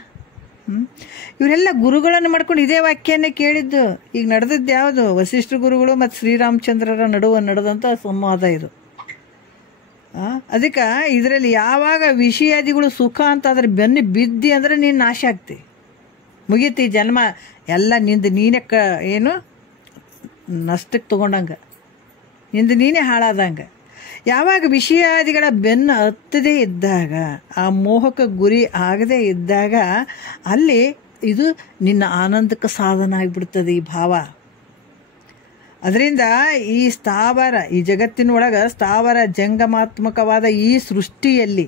ಇವರೆಲ್ಲ ಗುರುಗಳನ್ನು ಮಾಡ್ಕೊಂಡು ಇದೇ ವಾಕ್ಯನೇ ಕೇಳಿದ್ದು. ಈಗ ನಡೆದದ್ದು ಯಾವುದು? ವಸಿಷ್ಠ ಗುರುಗಳು ಮತ್ತು ಶ್ರೀರಾಮಚಂದ್ರರ ನಡೆದಂಥ ಸಂವಾದ ಇದು. ಅದಕ್ಕೆ ಇದರಲ್ಲಿ ಯಾವಾಗ ವಿಷಯಾದಿಗಳು ಸುಖ ಅಂತ ಅದ್ರ ಬೆನ್ನು ಬಿದ್ದಿ ಅಂದ್ರೆ ನೀನು ನಾಶ ಆಗ್ತಿ, ಮುಗೀತಿ ಜನ್ಮ ಎಲ್ಲ ನಿಂದು ನೀನೇ ಏನು ನಷ್ಟಕ್ಕೆ ತೊಗೊಂಡಂಗೆ, ನಿಂದು ನೀನೇ ಹಾಳಾದಂಗೆ. ಯಾವಾಗ ವಿಷಯಾದಿಗಳ ಬೆನ್ನು ಹತ್ತದೇ ಇದ್ದಾಗ, ಆ ಮೋಹಕ್ಕೆ ಗುರಿ ಆಗದೇ ಇದ್ದಾಗ ಅಲ್ಲಿ ಇದು ನಿನ್ನ ಆನಂದಕ್ಕೆ ಸಾಧನ ಆಗಿಬಿಡ್ತದೆ ಈ ಭಾವ. ಅದರಿಂದ ಈ ಸ್ಥಾವರ, ಈ ಜಗತ್ತಿನೊಳಗೆ ಸ್ಥಾವರ ಜಂಗಮಾತ್ಮಕವಾದ ಈ ಸೃಷ್ಟಿಯಲ್ಲಿ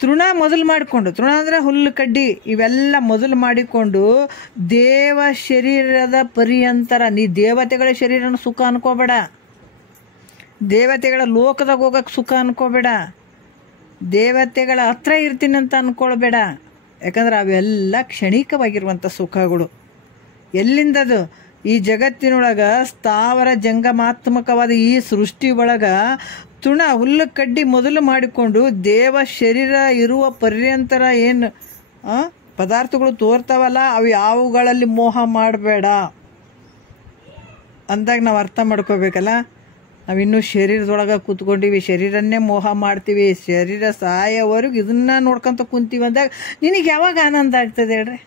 ತೃಣ ಮೊದಲು ಮಾಡಿಕೊಂಡು, ತೃಣ ಅಂದರೆ ಹುಲ್ಲು ಕಡ್ಡಿ, ಇವೆಲ್ಲ ಮೊದಲು ಮಾಡಿಕೊಂಡು ದೇವ ಶರೀರದ ಪರ್ಯಂತರ, ನೀ ದೇವತೆಗಳ ಶರೀರನ ಸುಖ ಅನ್ಕೋಬೇಡ, ದೇವತೆಗಳ ಲೋಕದಾಗ ಹೋಗಕ್ಕೆ ಸುಖ ಅನ್ಕೋಬೇಡ, ದೇವತೆಗಳ ಹತ್ರ ಇರ್ತೀನಿ ಅಂತ ಅನ್ಕೊಳ್ಬೇಡ. ಯಾಕಂದ್ರೆ ಅವೆಲ್ಲ ಕ್ಷಣಿಕವಾಗಿರುವಂಥ ಸುಖಗಳು. ಎಲ್ಲಿಂದದು? ಈ ಜಗತ್ತಿನೊಳಗೆ ಸ್ಥಾವರ ಜಂಗಮಾತ್ಮಕವಾದ ಈ ಸೃಷ್ಟಿ ಒಳಗೆ ತೃಣ ಹುಲ್ಲು ಕಡ್ಡಿ ಮೊದಲು ಮಾಡಿಕೊಂಡು ದೇವ ಶರೀರ ಇರುವ ಪರ್ಯಂತರ ಏನು ಪದಾರ್ಥಗಳು ತೋರ್ತಾವಲ್ಲ ಅವು ಯಾವುಗಳಲ್ಲಿ ಮೋಹ ಮಾಡಬೇಡ ಅಂದಾಗ ನಾವು ಅರ್ಥ ಮಾಡ್ಕೋಬೇಕಲ್ಲ. ನಾವಿನ್ನೂ ಶರೀರದೊಳಗೆ ಕೂತ್ಕೊಂಡಿವಿ, ಶರೀರನ್ನೇ ಮೋಹ ಮಾಡ್ತೀವಿ, ಶರೀರ ಸಾಯೋವರೆಗೂ ಇದನ್ನ ನೋಡ್ಕೊಂತ ಕುಂತೀವಿ ಅಂದಾಗ ನಿನಗೆ ಯಾವಾಗ ಆನಂದ ಆಗ್ತದೆ ಹೇಳ್ರಿ?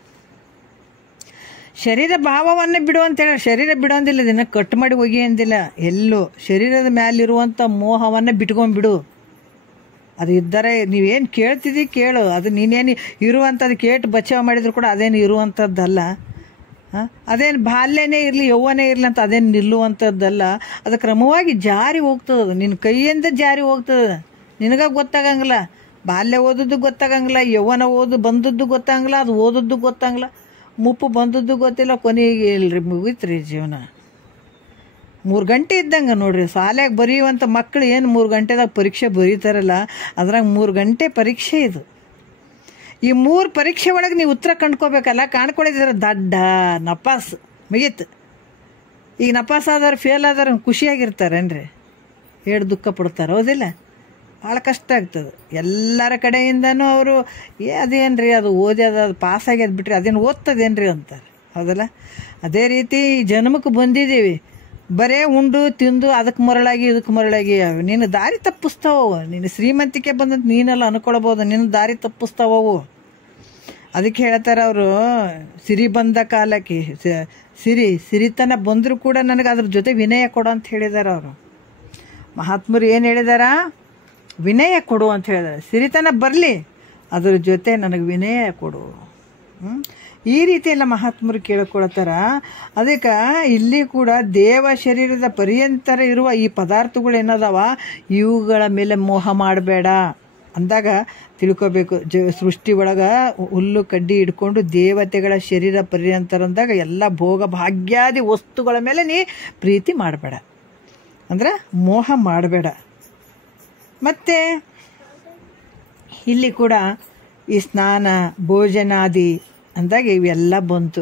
ಶರೀರ ಭಾವವನ್ನೇ ಬಿಡು ಅಂತೇಳಿ ಶರೀರ ಬಿಡೋಂದಿಲ್ಲ, ಇದನ್ನ ಕಟ್ ಮಾಡಿ ಹೋಗಿ ಅಂದಿಲ್ಲ. ಎಲ್ಲೋ ಶರೀರದ ಮ್ಯಾಲಿರುವಂಥ ಮೋಹವನ್ನು ಬಿಟ್ಕೊಂಡ್ಬಿಡು. ಅದು ಇದ್ದರೆ ನೀವೇನು ಕೇಳ್ತಿದ್ದಿ ಕೇಳು, ಅದು ನೀನೇನು ಇರುವಂಥದ್ದು ಕೇಟು ಬಚಾವ್ ಮಾಡಿದ್ರು ಕೂಡ ಅದೇನು ಇರುವಂಥದ್ದಲ್ಲ. ಅದೇನು ಬಾಲ್ಯನೇ ಇರಲಿ ಯೌವನೇ ಇರಲಿ ಅಂತ ಅದೇನು ನಿಲ್ಲುವಂಥದ್ದಲ್ಲ. ಅದು ಕ್ರಮವಾಗಿ ಜಾರಿ ಹೋಗ್ತದೆ, ನಿನ್ನ ಕೈಯಿಂದ ಜಾರಿ ಹೋಗ್ತದೆ, ನಿನಗ ಗೊತ್ತಾಗಂಗಿಲ್ಲ. ಬಾಲ್ಯ ಓದೋದು ಗೊತ್ತಾಗಂಗಿಲ್ಲ, ಯೌವನ ಬಂದದ್ದು ಗೊತ್ತಾಗಂಗಿಲ್ಲ, ಅದು ಓದೋದು ಗೊತ್ತಾಗಂಗಿಲ್ಲ, ಮುಪ್ಪು ಬಂದದ್ದು ಗೊತ್ತಿಲ್ಲ, ಕೊನೆಗೆ ಇಲ್ರಿ ಮುಗೀತ್ರಿ ಜೀವನ. 3 ಗಂಟೆ ಇದ್ದಂಗೆ ನೋಡ್ರಿ. ಶಾಲೆಗೆ ಬರೆಯುವಂಥ ಮಕ್ಕಳು ಏನು 3 ಗಂಟೆದಾಗ ಪರೀಕ್ಷೆ ಬರೀತಾರಲ್ಲ, ಅದ್ರಾಗ 3 ಗಂಟೆ ಪರೀಕ್ಷೆ ಇದು. ಈ 3 ಪರೀಕ್ಷೆ ಒಳಗೆ ನೀವು ಉತ್ತರ ಕಂಡ್ಕೋಬೇಕಲ್ಲ, ಕಾಣ್ಕೊಳ್ಳಿದ್ರೆ ದಡ್ಡ ನಪಾಸ್ ಮುಗೀತು. ಈಗ ನಪಾಸ್ ಆದವ್ರು ಫೇಲ್ ಆದವ್ರು ಖುಷಿಯಾಗಿರ್ತಾರೇನ್ರಿ? ಹೇಳಿ ದುಃಖ ಪಡ್ತಾರೆ, ಹೌದಿಲ್ಲ? ಭಾಳ ಕಷ್ಟ ಆಗ್ತದೆ. ಎಲ್ಲರ ಕಡೆಯಿಂದನೂ ಅವರು ಅದೇನು ರೀ ಅದು ಓದ್ಯದ ಅದು ಪಾಸ್ ಆಗ್ಯದ ಬಿಟ್ರಿ ಅದೇನು ಓದ್ತದೇನ್ರಿ ಅಂತಾರೆ, ಹೌದಲ್ಲ? ಅದೇ ರೀತಿ ಜನ್ಮಕ್ಕೆ ಬಂದಿದ್ದೀವಿ, ಬರೇ ಉಂಡು ತಿಂದು ಅದಕ್ಕೆ ಮರಳಾಗಿ ಇದಕ್ಕೆ ಮರಳಾಗಿ ನೀನು ದಾರಿ ತಪ್ಪಿಸ್ತಾವವು. ನೀನು ಶ್ರೀಮಂತಿಕೆ ಬಂದಂತ ನೀನೆಲ್ಲ ಅನ್ಕೊಳ್ಬೋದು, ನಿನ್ನ ದಾರಿ ತಪ್ಪಿಸ್ತಾವವು. ಅದಕ್ಕೆ ಹೇಳ್ತಾರೆ ಅವರು, ಸಿರಿ ಬಂದ ಕಾಲಕ್ಕೆ ಸಿರಿತನ ಬಂದರೂ ಕೂಡ ನನಗೆ ಅದ್ರ ಜೊತೆ ವಿನಯ ಕೊಡು ಅಂತ ಹೇಳಿದ್ದಾರೆ ಅವರು. ಮಹಾತ್ಮರು ಏನು ಹೇಳಿದಾರ? ವಿನಯ ಕೊಡು ಅಂತ ಹೇಳಿದಾರೆ. ಸಿರಿತನ ಬರಲಿ, ಅದ್ರ ಜೊತೆ ನನಗೆ ವಿನಯ ಕೊಡು. ಈ ರೀತಿ ಎಲ್ಲ ಮಹಾತ್ಮರು ಕೇಳ್ಕೊಳ್ತಾರ. ಅದಕ್ಕೆ ಇಲ್ಲಿ ಕೂಡ ದೇವ ಶರೀರದ ಪರ್ಯಂತರ ಇರುವ ಈ ಪದಾರ್ಥಗಳು ಏನದಾವ, ಇವುಗಳ ಮೇಲೆ ಮೋಹ ಮಾಡಬೇಡ ಅಂದಾಗ ತಿಳ್ಕೊಬೇಕು. ಸೃಷ್ಟಿ ಒಳಗೆ ಹುಲ್ಲು ಕಡ್ಡಿ ಹಿಡ್ಕೊಂಡು ದೇವತೆಗಳ ಶರೀರ ಪರ್ಯಂತರ ಅಂದಾಗ ಎಲ್ಲ ಭೋಗ ಭಾಗ್ಯಾದಿ ವಸ್ತುಗಳ ಮೇಲೆ ನೀ ಪ್ರೀತಿ ಮಾಡಬೇಡ, ಅಂದ್ರೆ ಮೋಹ ಮಾಡಬೇಡ. ಮತ್ತು ಇಲ್ಲಿ ಕೂಡ ಈ ಸ್ನಾನ ಭೋಜನಾದಿ ಅಂದಾಗ ಇವೆಲ್ಲ ಬಂತು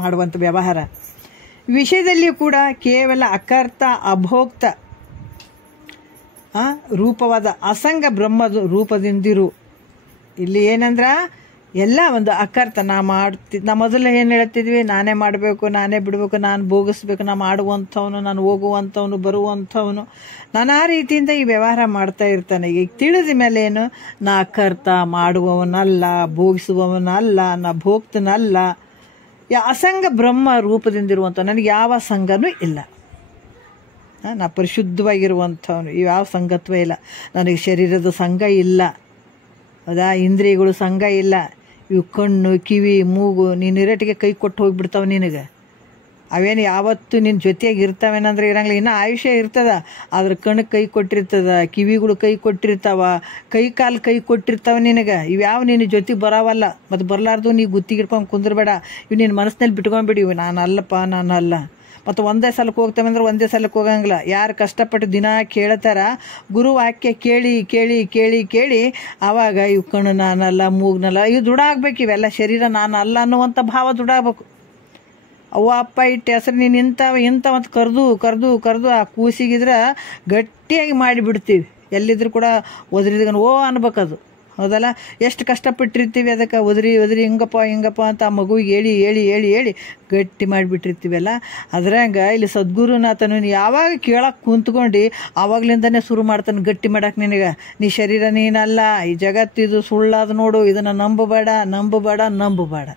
ಮಾಡುವಂಥ ವ್ಯವಹಾರ ವಿಷಯದಲ್ಲಿ ಕೂಡ ಕೇವಲ ಅಕರ್ತ ಅಭೋಕ್ತ ರೂಪವಾದ ಅಸಂಗ ಬ್ರಹ್ಮದ ರೂಪದಿಂದಿರು. ಇಲ್ಲಿ ಏನಂದ್ರ ಎಲ್ಲ ಒಂದು ಅಕರ್ತ ನಾ ಮೊದಲು ಏನು ಹೇಳ್ತಿದ್ವಿ, ನಾನೇ ಮಾಡಬೇಕು, ನಾನೇ ಬಿಡಬೇಕು, ನಾನು ಭೋಗಿಸ್ಬೇಕು, ನಾ ಮಾಡುವಂಥವನು, ನಾನು ಹೋಗುವಂಥವನು, ಬರುವಂಥವನು, ನಾನಾ ರೀತಿಯಿಂದ ಈ ವ್ಯವಹಾರ ಮಾಡ್ತಾ ಇರ್ತಾನೆ. ಈಗ ತಿಳಿದ ಮೇಲೆ ಏನು, ನಾ ಅಕರ್ತ, ಮಾಡುವವನಲ್ಲ, ಭೋಗಿಸುವವನಲ್ಲ, ನಾ ಭೋಕ್ತನಲ್ಲ, ಅಸಂಗ ಬ್ರಹ್ಮ ರೂಪದಿಂದಿರುವಂಥ ನನಗೆ ಯಾವ ಸಂಘನೂ ಇಲ್ಲ. ನಾ ಪರಿಶುದ್ಧವಾಗಿರುವಂಥವನು, ಯಾವ ಸಂಗತ್ವ ಇಲ್ಲ ನನಗೆ. ಶರೀರದ ಸಂಘ ಇಲ್ಲ, ಹೌದಾ? ಇಂದ್ರಿಯಗಳು ಸಂಘ ಇಲ್ಲ. ಇವು ಕಣ್ಣು ಕಿವಿ ಮೂಗು ನೀನು ಇರಟಿಗೆ ಕೈ ಕೊಟ್ಟು ಹೋಗಿಬಿಡ್ತಾವೆ ನಿನಗೆ. ಅವೇನು ಯಾವತ್ತು ನಿನ್ನ ಜೊತೆಯಾಗಿ ಇರ್ತಾವೇನಂದ್ರೆ ಇರಂಗಿಲ್ಲ. ಇನ್ನೂ ಆಯುಷ್ಯ ಇರ್ತದ, ಆದ್ರೆ ಕಣ್ಣಿಗೆ ಕೈ ಕೊಟ್ಟಿರ್ತದ, ಕಿವಿಗಳು ಕೈ ಕೊಟ್ಟಿರ್ತಾವ, ಕೈ ಕಾಲು ಕೈ ಕೊಟ್ಟಿರ್ತಾವ ನಿನಗೆ. ಇವ್ಯಾವ ನಿನ್ನ ಜೊತೆಗೆ ಬರಾವಲ್ಲ. ಮತ್ತು ಬರಲಾರ್ದು ನೀ ಗುತ್ತಿಗೆ ಇಟ್ಕೊಂಡು ಕುಂದ್ರಬೇಡ. ಇವು ನಿನ್ನ ಮನಸ್ಸಿನಲ್ಲಿ ಬಿಟ್ಕೊಂಡ್ಬಿಡಿ, ಇವು ನಾನು ಅಲ್ಲಪ್ಪ, ನಾನು ಅಲ್ಲ. ಮತ್ತು ಒಂದೇ ಸಲಕ್ಕೆ ಹೋಗ್ತೇವೆ ಅಂದ್ರೆ ಒಂದೇ ಸಲಕ್ಕೆ ಹೋಗಂಗಿಲ್ಲ. ಯಾರು ಕಷ್ಟಪಟ್ಟು ದಿನ ಕೇಳ್ತಾರ, ಗುರು ವಾಕ್ಯ ಕೇಳಿ ಕೇಳಿ ಕೇಳಿ ಕೇಳಿ ಆವಾಗ ಇವು ಕಣ್ಣು ನಾನಲ್ಲ, ಮೂಗ್ನಲ್ಲ, ಇವು ದುಡಾಗಬೇಕು. ಇವೆಲ್ಲ ಶರೀರ ನಾನು ಅಲ್ಲ ಅನ್ನುವಂಥ ಭಾವ ದುಡಾಗಬೇಕು. ಅವ್ವ ಅಪ್ಪ ಇಟ್ಟು ಹೆಸರು ನೀನು ಇಂಥ ಮತ್ತು ಕರೆದು ಕರೆದು ಕರೆದು ಆ ಕೂಸಿಗಿದ್ರೆ ಗಟ್ಟಿಯಾಗಿ ಮಾಡಿಬಿಡ್ತೀವಿ. ಎಲ್ಲಿದ್ರು ಕೂಡ ಒದರಿದ ಓ ಅನ್ಬೇಕದು, ಹೌದಲ್ಲ? ಎಷ್ಟು ಕಷ್ಟಪಟ್ಟಿರ್ತೀವಿ ಅದಕ್ಕೆ ಒದರಿ ಒದರಿ ಹಿಂಗಪ್ಪ ಅಂತ ಆ ಮಗುವಿಗೆ ಹೇಳಿ ಹೇಳಿ ಹೇಳಿ ಹೇಳಿ ಗಟ್ಟಿ ಮಾಡಿಬಿಟ್ಟಿರ್ತೀವಲ್ಲ. ಅದ್ರಂಗ ಇಲ್ಲಿ ಸದ್ಗುರುನಾಥನು ಯಾವಾಗ ಕೇಳಕ್ಕೆ ಕುಂತ್ಕೊಂಡು ಆವಾಗ್ಲಿಂದನೇ ಶುರು ಮಾಡ್ತಾನೆ ಗಟ್ಟಿ ಮಾಡಕ್ಕೆ. ನಿನಗೆ ನೀ ಶರೀರ ನೀನಲ್ಲ, ಈ ಜಗತ್ತಿದು ಸುಳ್ಳಾದ ನೋಡು, ಇದನ್ನು ನಂಬಬೇಡ ನಂಬಬೇಡ ನಂಬಬೇಡ.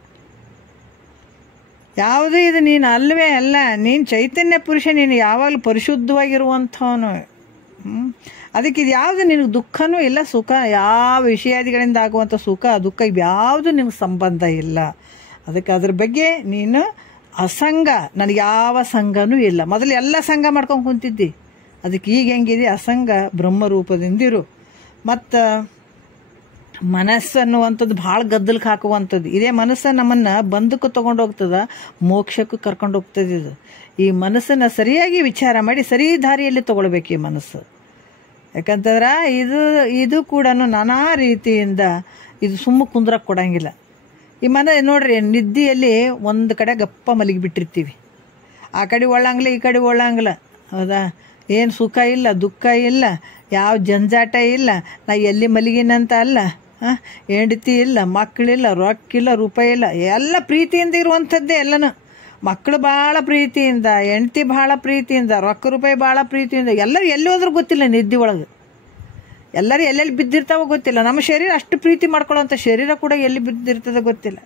ಯಾವುದೇ ಇದು ನೀನು ಅಲ್ಲವೇ ಅಲ್ಲ, ನೀನು ಚೈತನ್ಯ ಪುರುಷ, ನೀನು ಯಾವಾಗಲೂ ಪರಿಶುದ್ಧವಾಗಿರುವಂಥವನು. ಅದಕ್ಕೆ ಇದು ಯಾವುದು ನಿನಗೆ ದುಃಖನೂ ಇಲ್ಲ, ಸುಖ ಯಾವ ವಿಷಯಾದಿಗಳಿಂದ ಆಗುವಂಥ ಸುಖ ದುಃಖ ಇವ್ಯಾವುದು ನಿನಗೆ ಸಂಬಂಧ ಇಲ್ಲ. ಅದಕ್ಕೆ ಅದ್ರ ಬಗ್ಗೆ ನೀನು ಅಸಂಗ, ನನಗೆ ಯಾವ ಸಂಘನೂ ಇಲ್ಲ. ಮೊದಲು ಎಲ್ಲ ಸಂಘ ಮಾಡ್ಕೊಂಡು ಕುಂತಿದ್ದಿ, ಅದಕ್ಕೆ ಈಗ ಹೆಂಗಿದೆ, ಅಸಂಗ ಬ್ರಹ್ಮರೂಪದಿಂದಿರು. ಮತ್ತು ಮನಸ್ಸು ಅನ್ನುವಂಥದ್ದು ಭಾಳ ಗದ್ದಲಕ್ಕೆ ಹಾಕುವಂಥದ್ದು. ಇದೇ ಮನಸ್ಸು ನಮ್ಮನ್ನು ಬಂಧಕ್ಕೆ ತೊಗೊಂಡೋಗ್ತದ, ಮೋಕ್ಷಕ್ಕೂ ಕರ್ಕೊಂಡು ಹೋಗ್ತದೆ. ಈ ಮನಸ್ಸನ್ನು ಸರಿಯಾಗಿ ವಿಚಾರ ಮಾಡಿ ಸರಿ ದಾರಿಯಲ್ಲಿ ತೊಗೊಳ್ಬೇಕು ಈ ಮನಸ್ಸು. ಯಾಕಂತಂದ್ರೆ ಇದು ಕೂಡ ನಾನಾ ರೀತಿಯಿಂದ ಇದು ಸುಮ್ಮ ಕುಂದ್ರಕ್ಕೆ ಕೊಡಂಗಿಲ್ಲ. ಈ ನೋಡ್ರಿ, ನಿದ್ದೆಯಲ್ಲಿ ಒಂದು ಕಡೆ ಗಪ್ಪ ಮಲಗಿಬಿಟ್ಟಿರ್ತೀವಿ, ಆ ಕಡೆ ಒಳ್ಳಂಗಿಲ್ಲ ಈ ಕಡೆ ಒಳ್ಳಂಗಿಲ್ಲ, ಹೌದಾ? ಏನು ಸುಖ ಇಲ್ಲ, ದುಃಖ ಇಲ್ಲ, ಯಾವ ಜಂಜಾಟ ಇಲ್ಲ, ನಾ ಎಲ್ಲಿ ಮಲಗಿನಂತ ಅಲ್ಲ, ಹೆಂಡತಿ ಇಲ್ಲ, ಮಕ್ಕಳಿಲ್ಲ, ರೊಕ್ಕಿಲ್ಲ, ರೂಪಾಯಿ ಇಲ್ಲ, ಎಲ್ಲ ಪ್ರೀತಿಯಿಂದ ಇರುವಂಥದ್ದೇ ಎಲ್ಲನೂ. ಮಕ್ಕಳು ಭಾಳ ಪ್ರೀತಿಯಿಂದ, ಹೆಂಡತಿ ಭಾಳ ಪ್ರೀತಿಯಿಂದ, ರೊಕ್ಕ ರೂಪಾಯಿ ಭಾಳ ಪ್ರೀತಿಯಿಂದ, ಎಲ್ಲರೂ ಎಲ್ಲಿ ಹೋದ್ರೂ ಗೊತ್ತಿಲ್ಲ. ನಿದ್ದೆ ಒಳಗೆ ಎಲ್ಲರೂ ಎಲ್ಲೆಲ್ಲಿ ಬಿದ್ದಿರ್ತಾವೋ ಗೊತ್ತಿಲ್ಲ. ನಮ್ಮ ಶರೀರ ಅಷ್ಟು ಪ್ರೀತಿ ಮಾಡ್ಕೊಳ್ಳೋಂಥ ಶರೀರ ಕೂಡ ಎಲ್ಲಿ ಬಿದ್ದಿರ್ತದೆ ಗೊತ್ತಿಲ್ಲ.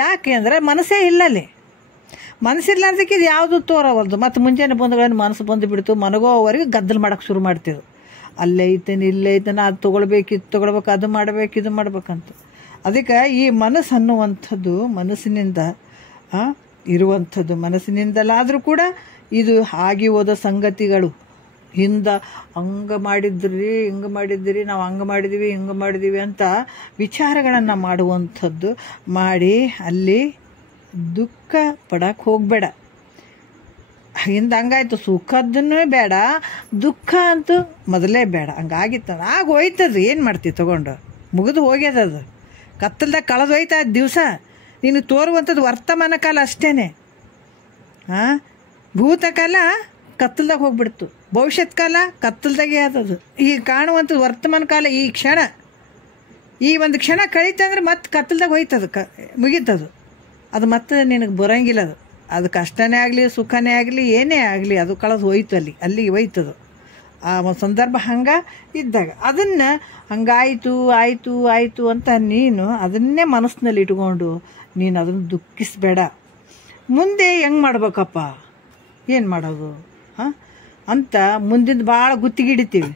ಯಾಕೆ ಅಂದರೆ ಮನಸ್ಸೇ ಇಲ್ಲ ಅಲ್ಲಿ. ಮನಸ್ಸಿರ್ಲಾರ್ದಕ್ಕೆ ಇದು ಯಾವುದು ತೋರವಲ್ದು. ಮತ್ತು ಮುಂಜಾನೆ ಬಂದುಗಳನ್ನು ಮನಸ್ಸು ಬಂದು ಬಿಡ್ತು, ಮನಗೋವರೆಗೆ ಗದ್ದಲು ಮಾಡೋಕ್ಕೆ ಶುರು ಮಾಡ್ತಿದ್ವು. ಅಲ್ಲೇ ಐತೇನೆ ಇಲ್ಲೇ ಐತೇನೆ, ಅದು ತೊಗೊಳ್ಬೇಕು ಇದು ತೊಗೊಳ್ಬೇಕು, ಅದು ಮಾಡಬೇಕು ಇದು ಮಾಡ್ಬೇಕಂತ. ಅದಕ್ಕೆ ಈ ಮನಸ್ಸು ಅನ್ನುವಂಥದ್ದು ಮನಸ್ಸಿನಿಂದ ಇರುವಂಥದ್ದು, ಮನಸ್ಸಿನಿಂದಲಾದರೂ ಕೂಡ ಇದು ಆಗಿ ಹೋದ ಸಂಗತಿಗಳು. ಹಿಂದೆ ಹಂಗೆ ಮಾಡಿದ್ರಿ ಹಿಂಗೆ ಮಾಡಿದ್ರಿ ನಾವು ಹಂಗೆ ಮಾಡಿದ್ದೀವಿ ಹಿಂಗೆ ಮಾಡಿದ್ದೀವಿ ಅಂತ ವಿಚಾರಗಳನ್ನು ಮಾಡುವಂಥದ್ದು ಮಾಡಿ ಅಲ್ಲಿ ದುಃಖ ಪಡಕ್ಕೆ ಹೋಗಬೇಡ. ಹಿಂದೆ ಹಂಗಾಯ್ತು, ಸುಖದ್ದೂ ಬೇಡ, ದುಃಖ ಅಂತೂ ಮೊದಲೇ ಬೇಡ. ಹಂಗಾಗಿತ್ತು ಆಗ ಹೋಯ್ತದು, ಏನು ಮಾಡ್ತೀವಿ ತಗೊಂಡು, ಮುಗಿದು ಹೋಗ್ಯದದು, ಕತ್ತಲ್ದಾಗ ಕಳೆದು ಹೋಯ್ತಾ ದಿವಸ. ನೀನು ತೋರುವಂಥದ್ದು ವರ್ತಮಾನ ಕಾಲ ಅಷ್ಟೇ. ಭೂತಕಾಲ ಕತ್ತಲ್ದಾಗ ಹೋಗ್ಬಿಡ್ತು, ಭವಿಷ್ಯತ್ ಕಾಲ ಕತ್ತಲ್ದಾಗೆ ಆದದು. ಈಗ ಕಾಣುವಂಥದ್ದು ವರ್ತಮಾನ ಕಾಲ, ಈ ಕ್ಷಣ, ಈ ಒಂದು ಕ್ಷಣ ಕಳೀತಂದ್ರೆ ಮತ್ತೆ ಕತ್ತಲ್ದಾಗ ಹೋಯ್ತದು, ಮುಗೀತದು. ಅದು ಮತ್ತೆ ನಿನಗೆ ಬರೋಂಗಿಲ್ಲ. ಅದು ಕಷ್ಟನೇ ಆಗಲಿ ಸುಖನೇ ಆಗಲಿ ಏನೇ ಆಗಲಿ ಅದು ಕಳೆದು ಹೋಯ್ತು, ಅಲ್ಲಿಗೆ ಹೋಯ್ತದು. ಆ ಒಂದು ಸಂದರ್ಭ ಹಂಗೆ ಇದ್ದಾಗ ಅದನ್ನು ಹಂಗಾಯಿತು ಆಯಿತು ಆಯಿತು ಅಂತ ನೀನು ಅದನ್ನೇ ಮನಸ್ಸಿನಲ್ಲಿ ಇಟ್ಕೊಂಡು ನೀನು ಅದನ್ನು ದುಃಖಿಸಬೇಡ. ಮುಂದೆ ಹೆಂಗೆ ಮಾಡ್ಬೇಕಪ್ಪ, ಏನು ಮಾಡೋದು ಅಂತ ಮುಂದಿಂದ ಭಾಳ ಗುತ್ತಿಗಿಡಿತೀವಿ.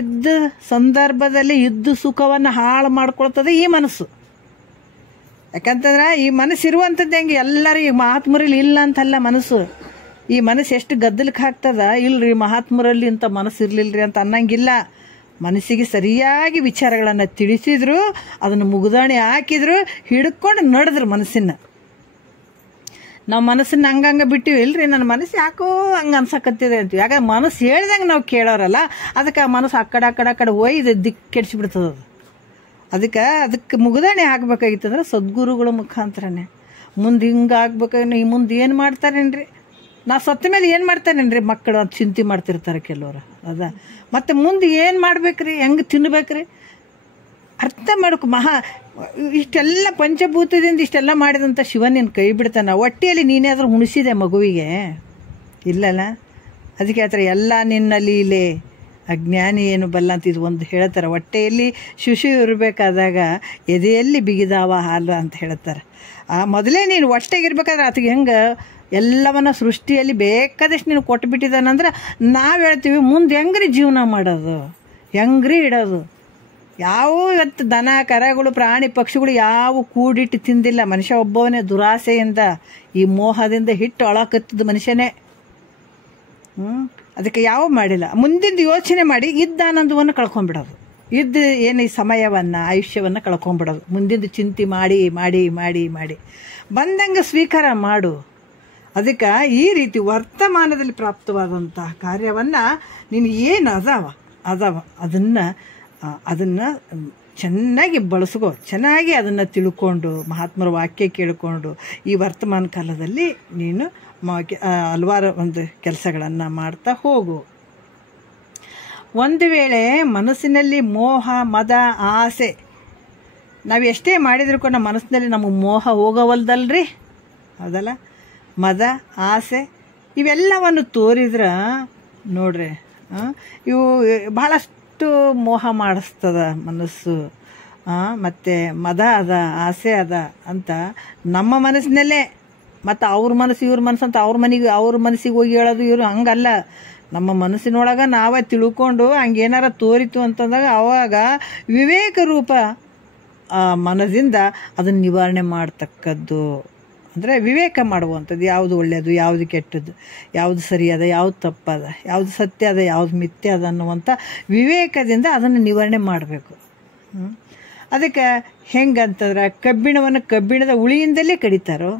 ಇದ್ದ ಸಂದರ್ಭದಲ್ಲಿ ಇದ್ದ ಸುಖವನ್ನು ಹಾಳು ಮಾಡ್ಕೊಳ್ತದೆ ಈ ಮನಸ್ಸು. ಯಾಕಂತಂದ್ರೆ ಈ ಮನಸ್ಸು ಇರುವಂಥದ್ದು ಹೆಂಗೆ, ಎಲ್ಲರೂ ಈ ಮಹಾತ್ಮರಲ್ಲಿ ಇಲ್ಲ ಅಂತಲ್ಲ ಮನಸ್ಸು. ಈ ಮನಸ್ಸು ಎಷ್ಟು ಗದ್ದಲಕ್ಕೆ ಹಾಕ್ತದ, ಇಲ್ರಿ ಮಹಾತ್ಮರಲ್ಲಿ ಇಂಥ ಮನಸ್ಸು ಇರಲಿಲ್ಲರಿ ಅಂತ ಅನ್ನಂಗಿಲ್ಲ. ಮನಸ್ಸಿಗೆ ಸರಿಯಾಗಿ ವಿಚಾರಗಳನ್ನು ತಿಳಿಸಿದ್ರು, ಅದನ್ನು ಮುಗ್ದಾಣಿ ಹಾಕಿದ್ರು, ಹಿಡ್ಕೊಂಡು ನಡೆದ್ರು ಮನಸ್ಸನ್ನು. ನಾವು ಮನಸ್ಸನ್ನು ಹಂಗಂಗೆ ಬಿಟ್ಟಿವಿ, ಇಲ್ರಿ ನನ್ನ ಮನಸ್ಸು ಯಾಕೋ ಹಂಗೆ ಅನ್ಸಕತ್ತಿದೆ ಅಂತೀವಿ. ಯಾಕಂದ್ರೆ ಮನಸ್ಸು ಹೇಳ್ದಂಗೆ ನಾವು ಕೇಳೋರಲ್ಲ, ಅದಕ್ಕೆ ಆ ಮನಸ್ಸು ಆ ಕಡೆ ಒಯ್ದು ದಿಕ್ಕು ಕೆಡಿಸ್ಬಿಡ್ತದೆ. ಅದಕ್ಕೆ ಮುಗ್ದಾಣಿ ಹಾಕ್ಬೇಕಾಗಿತ್ತಂದ್ರೆ ಸದ್ಗುರುಗಳ ಮುಖಾಂತರನೇ. ಮುಂದೆ ಹಿಂಗೆ ಆಗ್ಬೇಕಾದ್ರೆ ಈ ಮುಂದೆ ಏನು ಮಾಡ್ತಾರೇನ್ರಿ, ನಾವು ಸತ್ತ ಮೇಲೆ ಏನು ಮಾಡ್ತಾರೇನ್ರಿ ಮಕ್ಕಳು ಅಂತ ಚಿಂತೆ ಮಾಡ್ತಿರ್ತಾರೆ ಕೆಲವರು. ಮತ್ತು ಮುಂದೆ ಏನು ಮಾಡ್ಬೇಕ್ರಿ, ಹೆಂಗೆ ತಿನ್ಬೇಕ್ರಿ ಅರ್ಥ ಮಾಡ್ಕೊ. ಇಷ್ಟೆಲ್ಲ ಪಂಚಭೂತದಿಂದ ಇಷ್ಟೆಲ್ಲ ಮಾಡಿದಂಥ ಶಿವ ನೀನು ಕೈ ಬಿಡ್ತಾನೆ. ಹೊಟ್ಟೆಯಲ್ಲಿ ನೀನಾದರೂ ಉಣಿಸಿದೆ ಮಗುವಿಗೆ ಇಲ್ಲಲ್ಲ. ಅದಕ್ಕೆ ಹೇಳ್ತಾರೆ ಎಲ್ಲ ನಿನ್ನ ಲೀಲೆ ಅಜ್ಞಾನಿ ಏನು ಬಲ್ಲ ಅಂತ ಇದು ಒಂದು ಹೇಳ್ತಾರೆ. ಹೊಟ್ಟೆಯಲ್ಲಿ ಶಿಶು ಇರಬೇಕಾದಾಗ ಎದೆಯಲ್ಲಿ ಬಿಗಿದಾವ ಹಾಲು ಅಂತ ಹೇಳ್ತಾರೆ. ಮೊದಲೇ ನೀನು ಹೊಟ್ಟೆಗಿರ್ಬೇಕಾದ್ರೆ ಆತಗೆ ಹೆಂಗೆ ಎಲ್ಲವನ್ನ ಸೃಷ್ಟಿಯಲ್ಲಿ ಬೇಕಾದಷ್ಟು ನೀನು ಕೊಟ್ಟುಬಿಟ್ಟಿದ್ದಾನಂದ್ರೆ ನಾವು ಹೇಳ್ತೀವಿ ಮುಂದೆ ಹೆಂಗ್ರಿ ಜೀವನ ಮಾಡೋದು, ಹೆಂಗ್ರಿ ಇಡೋದು. ಯಾವ ಇವತ್ತು ದನ ಕರಗಳು ಪ್ರಾಣಿ ಪಕ್ಷಿಗಳು ಯಾವ ಕೂಡಿಟ್ಟು ತಿಂದಿಲ್ಲ. ಮನುಷ್ಯ ಒಬ್ಬವನೇ ದುರಾಸೆಯಿಂದ ಈ ಮೋಹದಿಂದ ಹಿಟ್ಟು ಒಳಕತ್ತಿದ್ದು ಮನುಷ್ಯನೇ. ಅದಕ್ಕೆ ಯಾವ ಮಾಡಿಲ್ಲ. ಮುಂದಿಂದ ಯೋಚನೆ ಮಾಡಿ ಇದ್ದ ಆನಂದವನ್ನು ಕಳ್ಕೊಂಡ್ಬಿಡೋದು, ಇದ್ದು ಏನು ಈ ಸಮಯವನ್ನು ಆಯುಷ್ಯವನ್ನು ಕಳ್ಕೊಂಡ್ಬಿಡೋದು. ಮುಂದಿಂದ ಚಿಂತೆ ಮಾಡಿ ಮಾಡಿ ಮಾಡಿ ಮಾಡಿ ಬಂದಂಗೆ ಸ್ವೀಕಾರ ಮಾಡು. ಅದಕ್ಕೆ ಈ ರೀತಿ ವರ್ತಮಾನದಲ್ಲಿ ಪ್ರಾಪ್ತವಾದಂತಹ ಕಾರ್ಯವನ್ನು ನೀನು ಏನು ಅದಾವ ಅದನ್ನು ಚೆನ್ನಾಗಿ ಬಳಸ್ಕೋ. ಚೆನ್ನಾಗಿ ಅದನ್ನು ತಿಳ್ಕೊಂಡು ಮಹಾತ್ಮರ ವಾಕ್ಯ ಕೇಳಿಕೊಂಡು ಈ ವರ್ತಮಾನ ಕಾಲದಲ್ಲಿ ನೀನು ಹಲವಾರು ಒಂದು ಕೆಲಸಗಳನ್ನು ಮಾಡ್ತಾ ಹೋಗು. ಒಂದು ವೇಳೆ ಮನಸ್ಸಿನಲ್ಲಿ ಮೋಹ ಮದ ಆಸೆ ನಾವು ಎಷ್ಟೇ ಮಾಡಿದ್ರು ಕೂಡ ನಮ್ಮ ಮನಸ್ಸಿನಲ್ಲಿ ನಮಗೆ ಮೋಹ ಹೋಗವಲ್ದಲ್ರಿ, ಹೌದಲ್ಲ. ಮದ ಆಸೆ ಇವೆಲ್ಲವನ್ನು ತೋರಿದ್ರೆ ನೋಡ್ರಿ ಇವು ಬಹಳಷ್ಟು ಮೋಹ ಮಾಡಿಸ್ತದ ಮನಸ್ಸು. ಮತ್ತು ಮದ ಅದ ಆಸೆ ಅದ ಅಂತ ನಮ್ಮ ಮನಸ್ಸಿನಲ್ಲೇ, ಮತ್ತು ಅವ್ರ ಮನಸ್ಸು ಇವ್ರ ಮನಸ್ಸು ಅಂತ ಅವ್ರ ಮನಸ್ಸಿಗೆ ಹೋಗಿ ಹೇಳೋದು ಇವರು ಹಂಗಲ್ಲ. ನಮ್ಮ ಮನಸ್ಸಿನೊಳಗೆ ನಾವೇ ತಿಳ್ಕೊಂಡು ಹಂಗೇನಾರ ತೋರಿತು ಅಂತಂದಾಗ ಅವಾಗ ವಿವೇಕ ರೂಪ ಮನದಿಂದ ಅದನ್ನು ನಿವಾರಣೆ ಮಾಡ್ತಕ್ಕದ್ದು. ಅಂದರೆ ವಿವೇಕ ಮಾಡುವಂಥದ್ದು, ಯಾವುದು ಒಳ್ಳೆಯದು ಯಾವುದು ಕೆಟ್ಟದ್ದು, ಯಾವುದು ಸರಿಯಾದ ಯಾವುದು ತಪ್ಪದ, ಯಾವುದು ಸತ್ಯ ಅದ ಯಾವುದು ಮಿಥ್ಯ ಅದ ಅನ್ನುವಂಥ ವಿವೇಕದಿಂದ ಅದನ್ನು ನಿವಾರಣೆ ಮಾಡಬೇಕು. ಅದಕ್ಕೆ ಹೆಂಗಂತಂದ್ರೆ ಕಬ್ಬಿಣವನ್ನು ಕಬ್ಬಿಣದ ಉಳಿಯಿಂದಲೇ ಕಡಿತಾರೋ.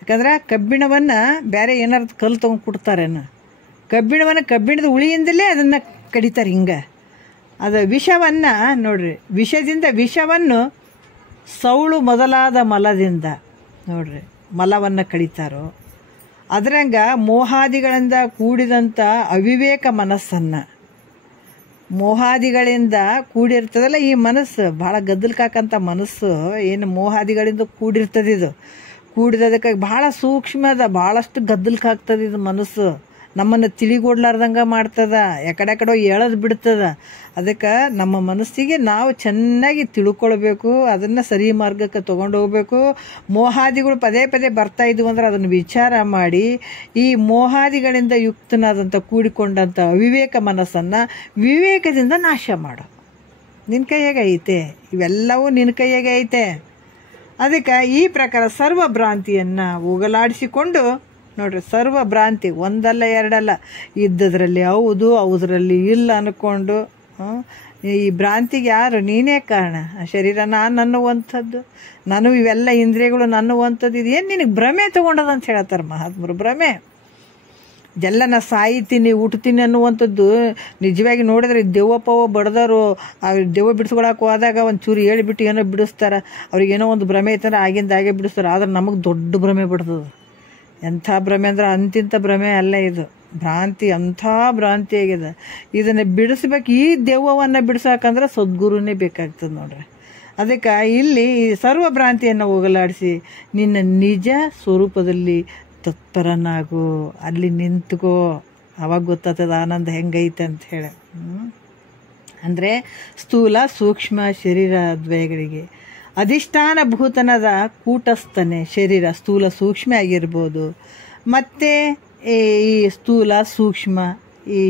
ಯಾಕಂದ್ರೆ ಕಬ್ಬಿಣವನ್ನು ಬೇರೆ ಏನಾರು ಕಲ್ಲು ತೊಗೊಂಡು ಕೊಡ್ತಾರೇನು, ಕಬ್ಬಿಣವನ್ನು ಕಬ್ಬಿಣದ ಉಳಿಯಿಂದಲೇ ಅದನ್ನು ಕಡಿತಾರೆ. ಹಿಂಗೆ ಅದು ವಿಷವನ್ನು ನೋಡ್ರಿ, ವಿಷವನ್ನು ಸೌಳು ಮೊದಲಾದ ಮಲದಿಂದ ನೋಡ್ರಿ ಮಲವನ್ನು ಕಡಿತಾರೋ. ಅದರಂಗ ಮೋಹಾದಿಗಳಿಂದ ಕೂಡಿದಂಥ ಅವಿವೇಕ ಮನಸ್ಸನ್ನು, ಮೋಹಾದಿಗಳಿಂದ ಕೂಡಿರ್ತದಲ್ಲ ಈ ಮನಸ್ಸು, ಭಾಳ ಗದ್ದಲ್ಕಾಕಂಥ ಮನಸ್ಸು ಏನು ಮೋಹಾದಿಗಳಿಂದ ಕೂಡಿರ್ತದೆ. ಇದು ಕೂಡಿದದಕ್ಕೆ ಭಾಳ ಸೂಕ್ಷ್ಮದ, ಭಾಳಷ್ಟು ಗದ್ದಲ್ಕಾಗ್ತದೆ ಇದು ಮನಸ್ಸು. ನಮ್ಮನ್ನು ತಿಳಿಗೊಡ್ಲಾರ್ದಂಗೆ ಮಾಡ್ತದ, ಎಕಡೆಕಡೆ ಎಳೆದು ಬಿಡ್ತದ. ಅದಕ್ಕೆ ನಮ್ಮ ಮನಸ್ಸಿಗೆ ನಾವು ಚೆನ್ನಾಗಿ ತಿಳ್ಕೊಳ್ಬೇಕು, ಅದನ್ನು ಸರಿ ಮಾರ್ಗಕ್ಕೆ ತೊಗೊಂಡು ಹೋಗ್ಬೇಕು. ಮೋಹಾದಿಗಳು ಪದೇ ಪದೇ ಬರ್ತಾ ಇದ್ವು ಅಂದ್ರೆ ಅದನ್ನು ವಿಚಾರ ಮಾಡಿ ಈ ಮೋಹಾದಿಗಳಿಂದ ಯುಕ್ತನಾದಂಥ ಕೂಡಿಕೊಂಡಂಥ ಅವಿವೇಕ ಮನಸ್ಸನ್ನು ವಿವೇಕದಿಂದ ನಾಶ ಮಾಡು. ನಿನ್ನ ಕೈಯಾಗೆ ಐತೆ, ಇವೆಲ್ಲವೂ ನಿನ್ನ ಕೈಯಾಗೆ ಐತೆ. ಅದಕ್ಕೆ ಈ ಪ್ರಕಾರ ಸರ್ವಭ್ರಾಂತಿಯನ್ನು ಹೋಗಲಾಡಿಸಿಕೊಂಡು ನೋಡ್ರಿ, ಸರ್ವ ಭ್ರಾಂತಿ, ಒಂದಲ್ಲ ಎರಡಲ್ಲ, ಇದ್ದದ್ರಲ್ಲಿ ಹೌದು ಹೌದ್ರಲ್ಲಿ ಇಲ್ಲ ಅನ್ಕೊಂಡು ಈ ಭ್ರಾಂತಿಗೆ ಯಾರು? ನೀನೇ ಕಾರಣ. ಶರೀರ ನಾನು ಅನ್ನುವಂಥದ್ದು, ನಾನು ಇವೆಲ್ಲ ಇಂದ್ರಿಯಗಳು ಅನ್ನುವಂಥದ್ದು, ಇದೇನು ನಿನಗೆ ಭ್ರಮೆ ತೊಗೊಂಡದಂತ ಹೇಳ್ತಾರೆ ಮಹಾತ್ಮರು. ಭ್ರಮೆ. ಇದೆಲ್ಲ ನಾ ಸಾಯ್ತೀನಿ ಹುಟ್ತೀನಿ ಅನ್ನುವಂಥದ್ದು ನಿಜವಾಗಿ ನೋಡಿದ್ರೆ ದೆವ್ವಪ್ಪವ ಬಡ್ದವರು ದೆವ್ವ ಬಿಡಿಸ್ಕೊಳಕ್ಕೆ ಹೋದಾಗ ಒಂಚೂರು ಹೇಳಿಬಿಟ್ಟು ಏನೋ ಬಿಡಿಸ್ತಾರೆ. ಅವ್ರಿಗೇನೋ ಒಂದು ಭ್ರಮೆ ಐತಂದ್ರೆ ಆಗಿಂದ ಹಾಗೆ ಬಿಡಿಸ್ತಾರೆ. ಆದ್ರೆ ನಮಗೆ ದೊಡ್ಡ ಭ್ರಮೆ ಬಿಡ್ತದೆ. ಎಂಥ ಭ್ರಮೆ ಅಂದ್ರೆ ಅಂತಿಂಥ ಭ್ರಮೆ ಅಲ್ಲ ಇದು. ಭ್ರಾಂತಿ ಅಂಥ ಭ್ರಾಂತಿ ಆಗಿದೆ. ಇದನ್ನು ಬಿಡಿಸ್ಬೇಕು. ಈ ದೆವ್ವವನ್ನು ಬಿಡಿಸೋಕಂದ್ರೆ ಸದ್ಗುರುನೇ ಬೇಕಾಗ್ತದೆ ನೋಡ್ರಿ. ಅದಕ್ಕೆ ಇಲ್ಲಿ ಸರ್ವ ಭ್ರಾಂತಿಯನ್ನು ಹೋಗಲಾಡಿಸಿ ನಿನ್ನ ನಿಜ ಸ್ವರೂಪದಲ್ಲಿ ತತ್ಪರನಾಗು, ಅಲ್ಲಿ ನಿಂತ್ಕೋ, ಅವಾಗ ಗೊತ್ತಾಗ್ತದೆ ಆನಂದ ಹೆಂಗೈತೆ ಅಂತ ಹೇಳಿ. ಅಂದರೆ ಸ್ಥೂಲ ಸೂಕ್ಷ್ಮ ಶರೀರ ದ್ವಯಗಳಿಗೆ ಅಧಿಷ್ಠಾನ ಭೂತನದ ಕೂಟಸ್ಥನೆ ಶರೀರ ಸ್ಥೂಲ ಸೂಕ್ಷ್ಮ ಆಗಿರ್ಬೋದು. ಮತ್ತು ಈ ಸ್ಥೂಲ ಸೂಕ್ಷ್ಮ ಈ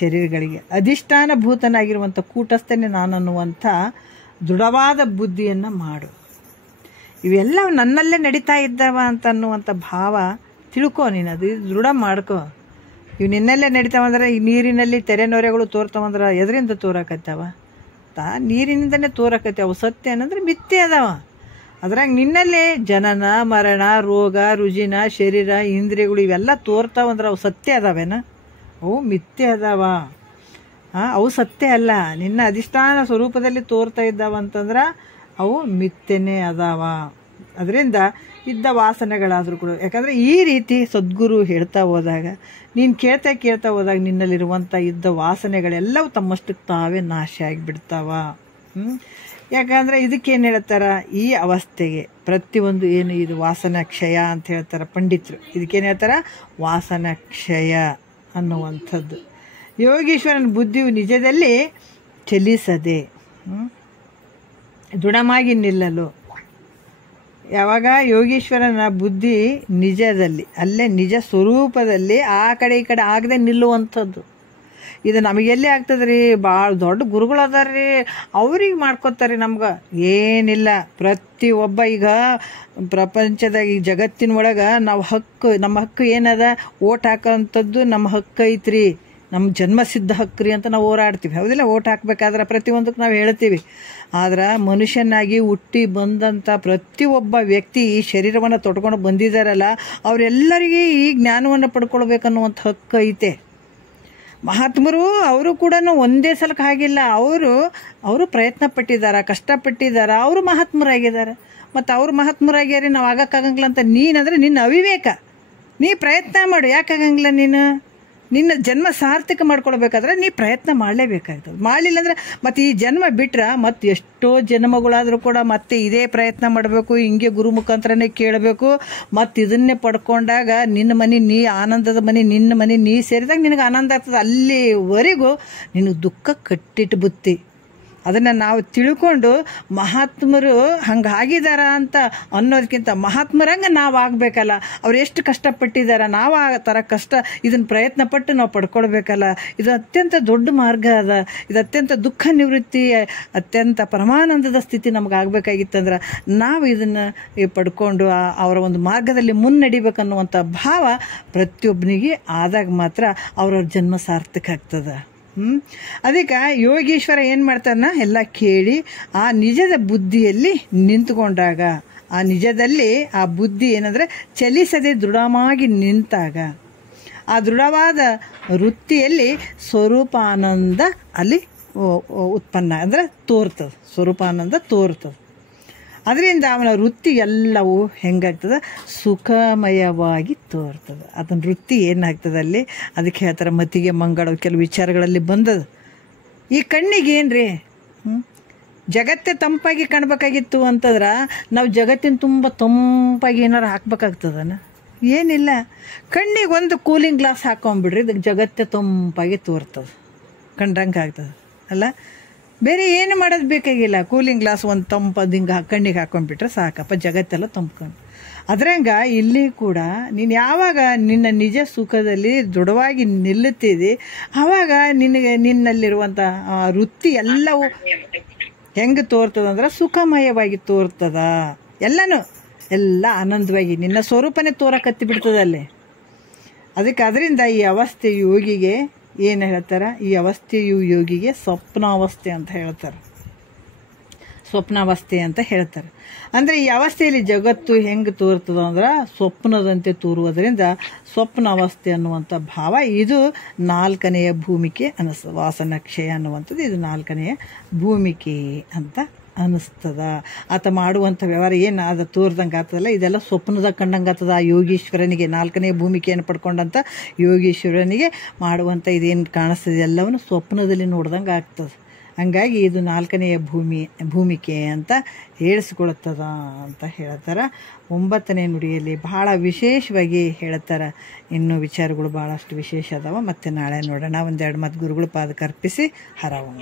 ಶರೀರಗಳಿಗೆ ಅಧಿಷ್ಠಾನ ಭೂತನಾಗಿರುವಂಥ ಕೂಟಸ್ಥನೆ ನಾನನ್ನುವಂಥ ದೃಢವಾದ ಬುದ್ಧಿಯನ್ನು ಮಾಡು. ಇವೆಲ್ಲ ನನ್ನಲ್ಲೇ ನಡೀತಾ ಇದ್ದಾವ ಅಂತನ್ನುವಂಥ ಭಾವ ತಿಳ್ಕೊ. ನೀನು ಅದು ದೃಢ ಮಾಡ್ಕೊ. ಇವು ನಿನ್ನಲ್ಲೇ ನಡೀತಾವಂದ್ರೆ ಈ ನೀರಿನಲ್ಲಿ ತೆರೆನೊರೆಗಳು ತೋರ್ತಾವಂದ್ರೆ ಎದರಿಂದ ತೋರಕತ್ತಾವ? ನೀರಿನಿಂದನೇ ತೋರಕತ್ತಾವ. ಸತ್ಯ ಏನಂದ್ರೆ ಮಿಥ್ಯೆ ಅದಾವ. ಅದ್ರಾಗ ನಿನ್ನಲ್ಲೇ ಜನನ ಮರಣ ರೋಗ ರುಜಿನ ಶರೀರ ಇಂದ್ರಿಯಗಳು ಇವೆಲ್ಲ ತೋರ್ತಾವಂದ್ರೆ ಅವು ಸತ್ಯ ಅದಾವೇನ? ಅವು ಮಿಥ್ಯೆ ಅದಾವ. ಅವು ಸತ್ಯ ಅಲ್ಲ. ನಿನ್ನ ಅಧಿಷ್ಠಾನ ಸ್ವರೂಪದಲ್ಲಿ ತೋರ್ತಾ ಇದ್ದಾವಂತಂದ್ರೆ ಅವು ಮಿಥ್ಯೆನೇ ಅದಾವ. ಅದರಿಂದ ಇದ್ದ ವಾಸನೆಗಳಾದರೂ ಕೂಡ, ಯಾಕಂದರೆ ಈ ರೀತಿ ಸದ್ಗುರು ಹೇಳ್ತಾ ಹೋದಾಗ ನೀನು ಕೇಳ್ತಾ ಹೋದಾಗ ನಿನ್ನಲ್ಲಿರುವಂಥ ಇದ್ದ ವಾಸನೆಗಳೆಲ್ಲವೂ ತಮ್ಮಷ್ಟಕ್ಕೆ ತಾವೇ ನಾಶ ಆಗಿಬಿಡ್ತಾವ. ಯಾಕಂದರೆ ಇದಕ್ಕೇನು ಹೇಳ್ತಾರ, ಈ ಅವಸ್ಥೆಗೆ ಪ್ರತಿಯೊಂದು ಏನು ಇದು ವಾಸನ ಕ್ಷಯ ಅಂತ ಹೇಳ್ತಾರೆ ಪಂಡಿತರು. ಇದಕ್ಕೇನು ಹೇಳ್ತಾರ? ವಾಸನ ಕ್ಷಯ ಅನ್ನುವಂಥದ್ದು. ಯೋಗೀಶ್ವರನ ಬುದ್ಧಿಯು ನಿಜದಲ್ಲಿ ಚಲಿಸದೆ ದೃಢವಾಗಿ ನಿಲ್ಲಲು. ಯಾವಾಗ ಯೋಗೀಶ್ವರನ ಬುದ್ಧಿ ನಿಜದಲ್ಲಿ, ಅಲ್ಲೇ ನಿಜ ಸ್ವರೂಪದಲ್ಲಿ ಆ ಕಡೆ ಈ ಕಡೆ ಆಗದೆ ನಿಲ್ಲುವಂಥದ್ದು. ಇದು ನಮಗೆಲ್ಲಿ ಆಗ್ತದ್ರಿ? ಭಾಳ ದೊಡ್ಡ ಗುರುಗಳು ಅದಾರ್ರಿ, ಅವ್ರಿಗೆ ಮಾಡ್ಕೊತಾರೆ. ನಮ್ಗೆ ಏನಿಲ್ಲ. ಪ್ರತಿಯೊಬ್ಬ ಈಗ ಪ್ರಪಂಚದಾಗ ಈ ಜಗತ್ತಿನ ಒಳಗೆ ನಾವು ನಮ್ಮ ಹಕ್ಕು ಏನದ? ಓಟ್ ಹಾಕೋಂಥದ್ದು ನಮ್ಮ ಹಕ್ಕು ಐತ್ರಿ, ನಮ್ಮ ಜನ್ಮಸಿದ್ಧ ಹಕ್ಕ್ರಿ ಅಂತ ನಾವು ಹೋರಾಡ್ತೀವಿ. ಹೌದಿಲ್ಲ? ಓಟ್ ಹಾಕ್ಬೇಕಾದ್ರೆ ಪ್ರತಿಯೊಂದಕ್ಕೆ ನಾವು ಹೇಳ್ತೀವಿ. ಆದ್ರೆ ಮನುಷ್ಯನಾಗಿ ಹುಟ್ಟಿ ಬಂದಂಥ ಪ್ರತಿಯೊಬ್ಬ ವ್ಯಕ್ತಿ ಈ ಶರೀರವನ್ನು ತೊಡ್ಕೊಂಡು ಬಂದಿದ್ದಾರಲ್ಲ, ಅವರೆಲ್ಲರಿಗೆ ಈ ಜ್ಞಾನವನ್ನು ಪಡ್ಕೊಳ್ಬೇಕನ್ನುವಂಥ ಹಕ್ಕು ಐತೆ. ಮಹಾತ್ಮರು ಅವರು ಕೂಡ ಒಂದೇ ಸಲಕ್ಕೆ ಆಗಿಲ್ಲ. ಅವರು ಪ್ರಯತ್ನ ಪಟ್ಟಿದ್ದಾರೆ, ಕಷ್ಟಪಟ್ಟಿದ್ದಾರೆ, ಅವರು ಮಹಾತ್ಮರಾಗಿದ್ದಾರೆ. ಮತ್ತು ಅವ್ರು ಮಹಾತ್ಮರಾಗ್ಯಾರಿ, ನಾವು ಆಗಕ್ಕಾಗಂಗಿಲ್ಲ ಅಂತ ನೀನಂದರೆ ನಿನ್ನ ಅವಿವೇಕ. ನೀ ಪ್ರಯತ್ನ ಮಾಡು. ಯಾಕಾಗಂಗಿಲ್ಲ? ನಿನ್ನ ಜನ್ಮ ಸಾರ್ಥಕ ಮಾಡ್ಕೊಳ್ಬೇಕಾದ್ರೆ ನೀ ಪ್ರಯತ್ನ ಮಾಡಲೇಬೇಕಾಗ್ತದೆ. ಮಾಡಲಿಲ್ಲ ಅಂದರೆ ಮತ್ತು ಈ ಜನ್ಮ ಬಿಟ್ರೆ ಮತ್ತೆ ಎಷ್ಟೋ ಜನ್ಮಗಳಾದರೂ ಕೂಡ ಮತ್ತೆ ಇದೇ ಪ್ರಯತ್ನ ಮಾಡಬೇಕು, ಹಿಂಗೆ ಗುರು ಮುಖಾಂತರನೇ ಕೇಳಬೇಕು. ಮತ್ತು ಇದನ್ನೇ ಪಡ್ಕೊಂಡಾಗ ನಿನ್ನ ಮನೆ ನೀ ಆನಂದದ ಮನೆ, ನಿನ್ನ ಮನೆ ನೀ ಸೇರಿದಾಗ ನಿನಗೆ ಆನಂದ ಆಗ್ತದೆ. ಅಲ್ಲಿವರೆಗೂ ನಿನಗೆ ದುಃಖ ಕಟ್ಟಿಟ್ಟು ಬುತ್ತಿ. ಅದನ್ನು ನಾವು ತಿಳ್ಕೊಂಡು ಮಹಾತ್ಮರು ಹಂಗಾಗಿದಾರ ಅಂತ ಅನ್ನೋದಕ್ಕಿಂತ ಮಹಾತ್ಮರಂಗೆ ನಾವು ಆಗಬೇಕಲ್ಲ. ಅವ್ರು ಎಷ್ಟು ಕಷ್ಟಪಟ್ಟಿದ್ದಾರೆ, ನಾವು ಆ ಥರ ಕಷ್ಟ ಇದನ್ನು ಪ್ರಯತ್ನ ಪಟ್ಟು ನಾವು ಪಡ್ಕೊಳ್ಬೇಕಲ್ಲ. ಇದು ಅತ್ಯಂತ ದೊಡ್ಡ ಮಾರ್ಗ ಅದ. ಇದು ಅತ್ಯಂತ ದುಃಖ ನಿವೃತ್ತಿ, ಅತ್ಯಂತ ಪರಮಾನಂದದ ಸ್ಥಿತಿ ನಮ್ಗೆ ಆಗಬೇಕಾಗಿತ್ತಂದ್ರೆ ನಾವು ಇದನ್ನು ಪಡ್ಕೊಂಡು ಅವರ ಒಂದು ಮಾರ್ಗದಲ್ಲಿ ಮುನ್ನಡಿಬೇಕನ್ನುವಂಥ ಭಾವ ಪ್ರತಿಯೊಬ್ಬನಿಗೆ ಆದಾಗ ಮಾತ್ರ ಅವ್ರವ್ರ ಜನ್ಮ ಸಾರ್ಥಕ ಆಗ್ತದೆ. ಅದಕ್ಕೆ ಯೋಗೀಶ್ವರ ಏನು ಮಾಡ್ತಾನ? ಎಲ್ಲ ಕೇಳಿ ಆ ನಿಜದ ಬುದ್ಧಿಯಲ್ಲಿ ನಿಂತುಕೊಂಡಾಗ, ಆ ನಿಜದಲ್ಲಿ ಆ ಬುದ್ಧಿ ಏನಂದರೆ ಚಲಿಸದೆ ದೃಢವಾಗಿ ನಿಂತಾಗ, ಆ ದೃಢವಾದ ವೃತ್ತಿಯಲ್ಲಿ ಸ್ವರೂಪಾನಂದ ಅಲ್ಲಿ ಉತ್ಪನ್ನ ಅಂದರೆ ತೋರ್ತದೆ. ಸ್ವರೂಪಾನಂದ ತೋರ್ತದೆ. ಅದರಿಂದ ಅವನ ವೃತ್ತಿ ಎಲ್ಲವೂ ಹೆಂಗಾಗ್ತದೆ? ಸುಖಮಯವಾಗಿ ತೋರ್ತದೆ. ಅದನ್ನ ವೃತ್ತಿ ಏನಾಗ್ತದೆ ಅಲ್ಲಿ? ಅದಕ್ಕೆ ಹೇಳ್ತಾರೆ ಮತಿಗೆ ಮಂಗಳ ಕೆಲವು ವಿಚಾರಗಳಲ್ಲಿ ಬಂದದು. ಈ ಕಣ್ಣಿಗೆ ಏನ್ರಿ ಜಗತ್ತೇ ತಂಪಾಗಿ ಕಾಣಬೇಕಾಗಿತ್ತು ಅಂತಂದ್ರೆ ನಾವು ಜಗತ್ತಿನ ತುಂಬ ತಂಪಾಗಿ ಏನಾರು ಹಾಕ್ಬೇಕಾಗ್ತದನ? ಏನಿಲ್ಲ. ಕಣ್ಣಿಗೆ ಒಂದು ಕೂಲಿಂಗ್ ಗ್ಲಾಸ್ ಹಾಕೊಂಡ್ಬಿಡ್ರಿ, ಇದಕ್ಕೆ ಜಗತ್ತೇ ತಂಪಾಗಿ ತೋರ್ತದೆ, ಕಂಡಂಗೆ ಆಗ್ತದೆ ಅಲ್ಲ? ಬೇರೆ ಏನು ಮಾಡೋದು ಬೇಕಾಗಿಲ್ಲ. ಕೂಲಿಂಗ್ ಗ್ಲಾಸ್ ಒಂದು ತಂಪದು ಹಿಂಗೆ ಕಣ್ಣಿಗೆ ಹಾಕೊಂಡ್ಬಿಟ್ರೆ ಸಾಕಪ್ಪ, ಜಗತ್ತೆಲ್ಲ ತಂಪ್ಕೊಂಡು. ಅದ್ರಂಗೆ ಇಲ್ಲಿ ಕೂಡ ನೀನು ಯಾವಾಗ ನಿನ್ನ ನಿಜ ಸುಖದಲ್ಲಿ ದೃಢವಾಗಿ ನಿಲ್ಲುತ್ತಿದೆ, ಆವಾಗ ನಿನ್ನಲ್ಲಿರುವಂಥ ವೃತ್ತಿ ಎಲ್ಲವೂ ಹೆಂಗೆ ತೋರ್ತದಂದ್ರೆ ಸುಖಮಯವಾಗಿ ತೋರ್ತದ. ಎಲ್ಲನೂ ಎಲ್ಲ ಆನಂದವಾಗಿ ನಿನ್ನ ಸ್ವರೂಪನೇ ತೋರಕತ್ತಿ ಬಿಡ್ತದಲ್ಲಿ. ಅದಕ್ಕೆ ಅದರಿಂದ ಈ ಅವಸ್ಥೆ ಯೋಗಿಗೆ ಏನು ಹೇಳ್ತಾರೆ, ಈ ಅವಸ್ಥೆಯು ಯೋಗಿಗೆ ಸ್ವಪ್ನಾವಸ್ಥೆ ಅಂತ ಹೇಳ್ತಾರೆ. ಸ್ವಪ್ನಾವಸ್ಥೆ ಅಂತ ಹೇಳ್ತಾರೆ. ಅಂದರೆ ಈ ಅವಸ್ಥೆಯಲ್ಲಿ ಜಗತ್ತು ಹೆಂಗೆ ತೋರ್ತದ ಅಂದ್ರೆ ಸ್ವಪ್ನದಂತೆ ತೋರುವುದರಿಂದ ಸ್ವಪ್ನಾವಸ್ಥೆ ಅನ್ನುವಂಥ ಭಾವ ಇದು 4ನೆಯ ಭೂಮಿಕೆ ವಾಸನ ಕ್ಷಯ ಅನ್ನುವಂಥದ್ದು ಇದು 4ನೆಯ ಭೂಮಿಕೆ ಅಂತ ಅನ್ನಿಸ್ತದ. ಆತ ಮಾಡುವಂಥ ವ್ಯವಹಾರ ಏನು ಅದು ತೋರ್ದಂಗೆ ಆಗ್ತದಲ್ಲ, ಇದೆಲ್ಲ ಸ್ವಪ್ನದ ಕಂಡಂಗೆ ಆಗ್ತದ. ಆ ಯೋಗೀಶ್ವರನಿಗೆ 4ನೆಯ ಭೂಮಿಕೆಯನ್ನು ಪಡ್ಕೊಂಡಂಥ ಯೋಗೀಶ್ವರನಿಗೆ ಮಾಡುವಂಥ ಇದೇನು ಕಾಣಿಸ್ತದೆ ಎಲ್ಲವನ್ನು ಸ್ವಪ್ನದಲ್ಲಿ ನೋಡ್ದಂಗೆ ಆಗ್ತದೆ. ಹಂಗಾಗಿ ಇದು 4ನೆಯ ಭೂಮಿಕೆ ಅಂತ ಹೇಳಿಸ್ಕೊಳ್ತದ ಅಂತ ಹೇಳ್ತಾರೆ. 9ನೇ ನುಡಿಯಲ್ಲಿ ಬಹಳ ವಿಶೇಷವಾಗಿ ಹೇಳ್ತಾರೆ. ಇನ್ನೂ ವಿಚಾರಗಳು ಭಾಳಷ್ಟು ವಿಶೇಷ ಅದಾವ. ಮತ್ತೆ ನಾಳೆ ನೋಡೋಣ. ಒಂದೆರಡು ಮತ್ತು ಗುರುಗಳು ಪಾದಕ್ಕೆ ಅರ್ಪಿಸಿ ಹರவோம்.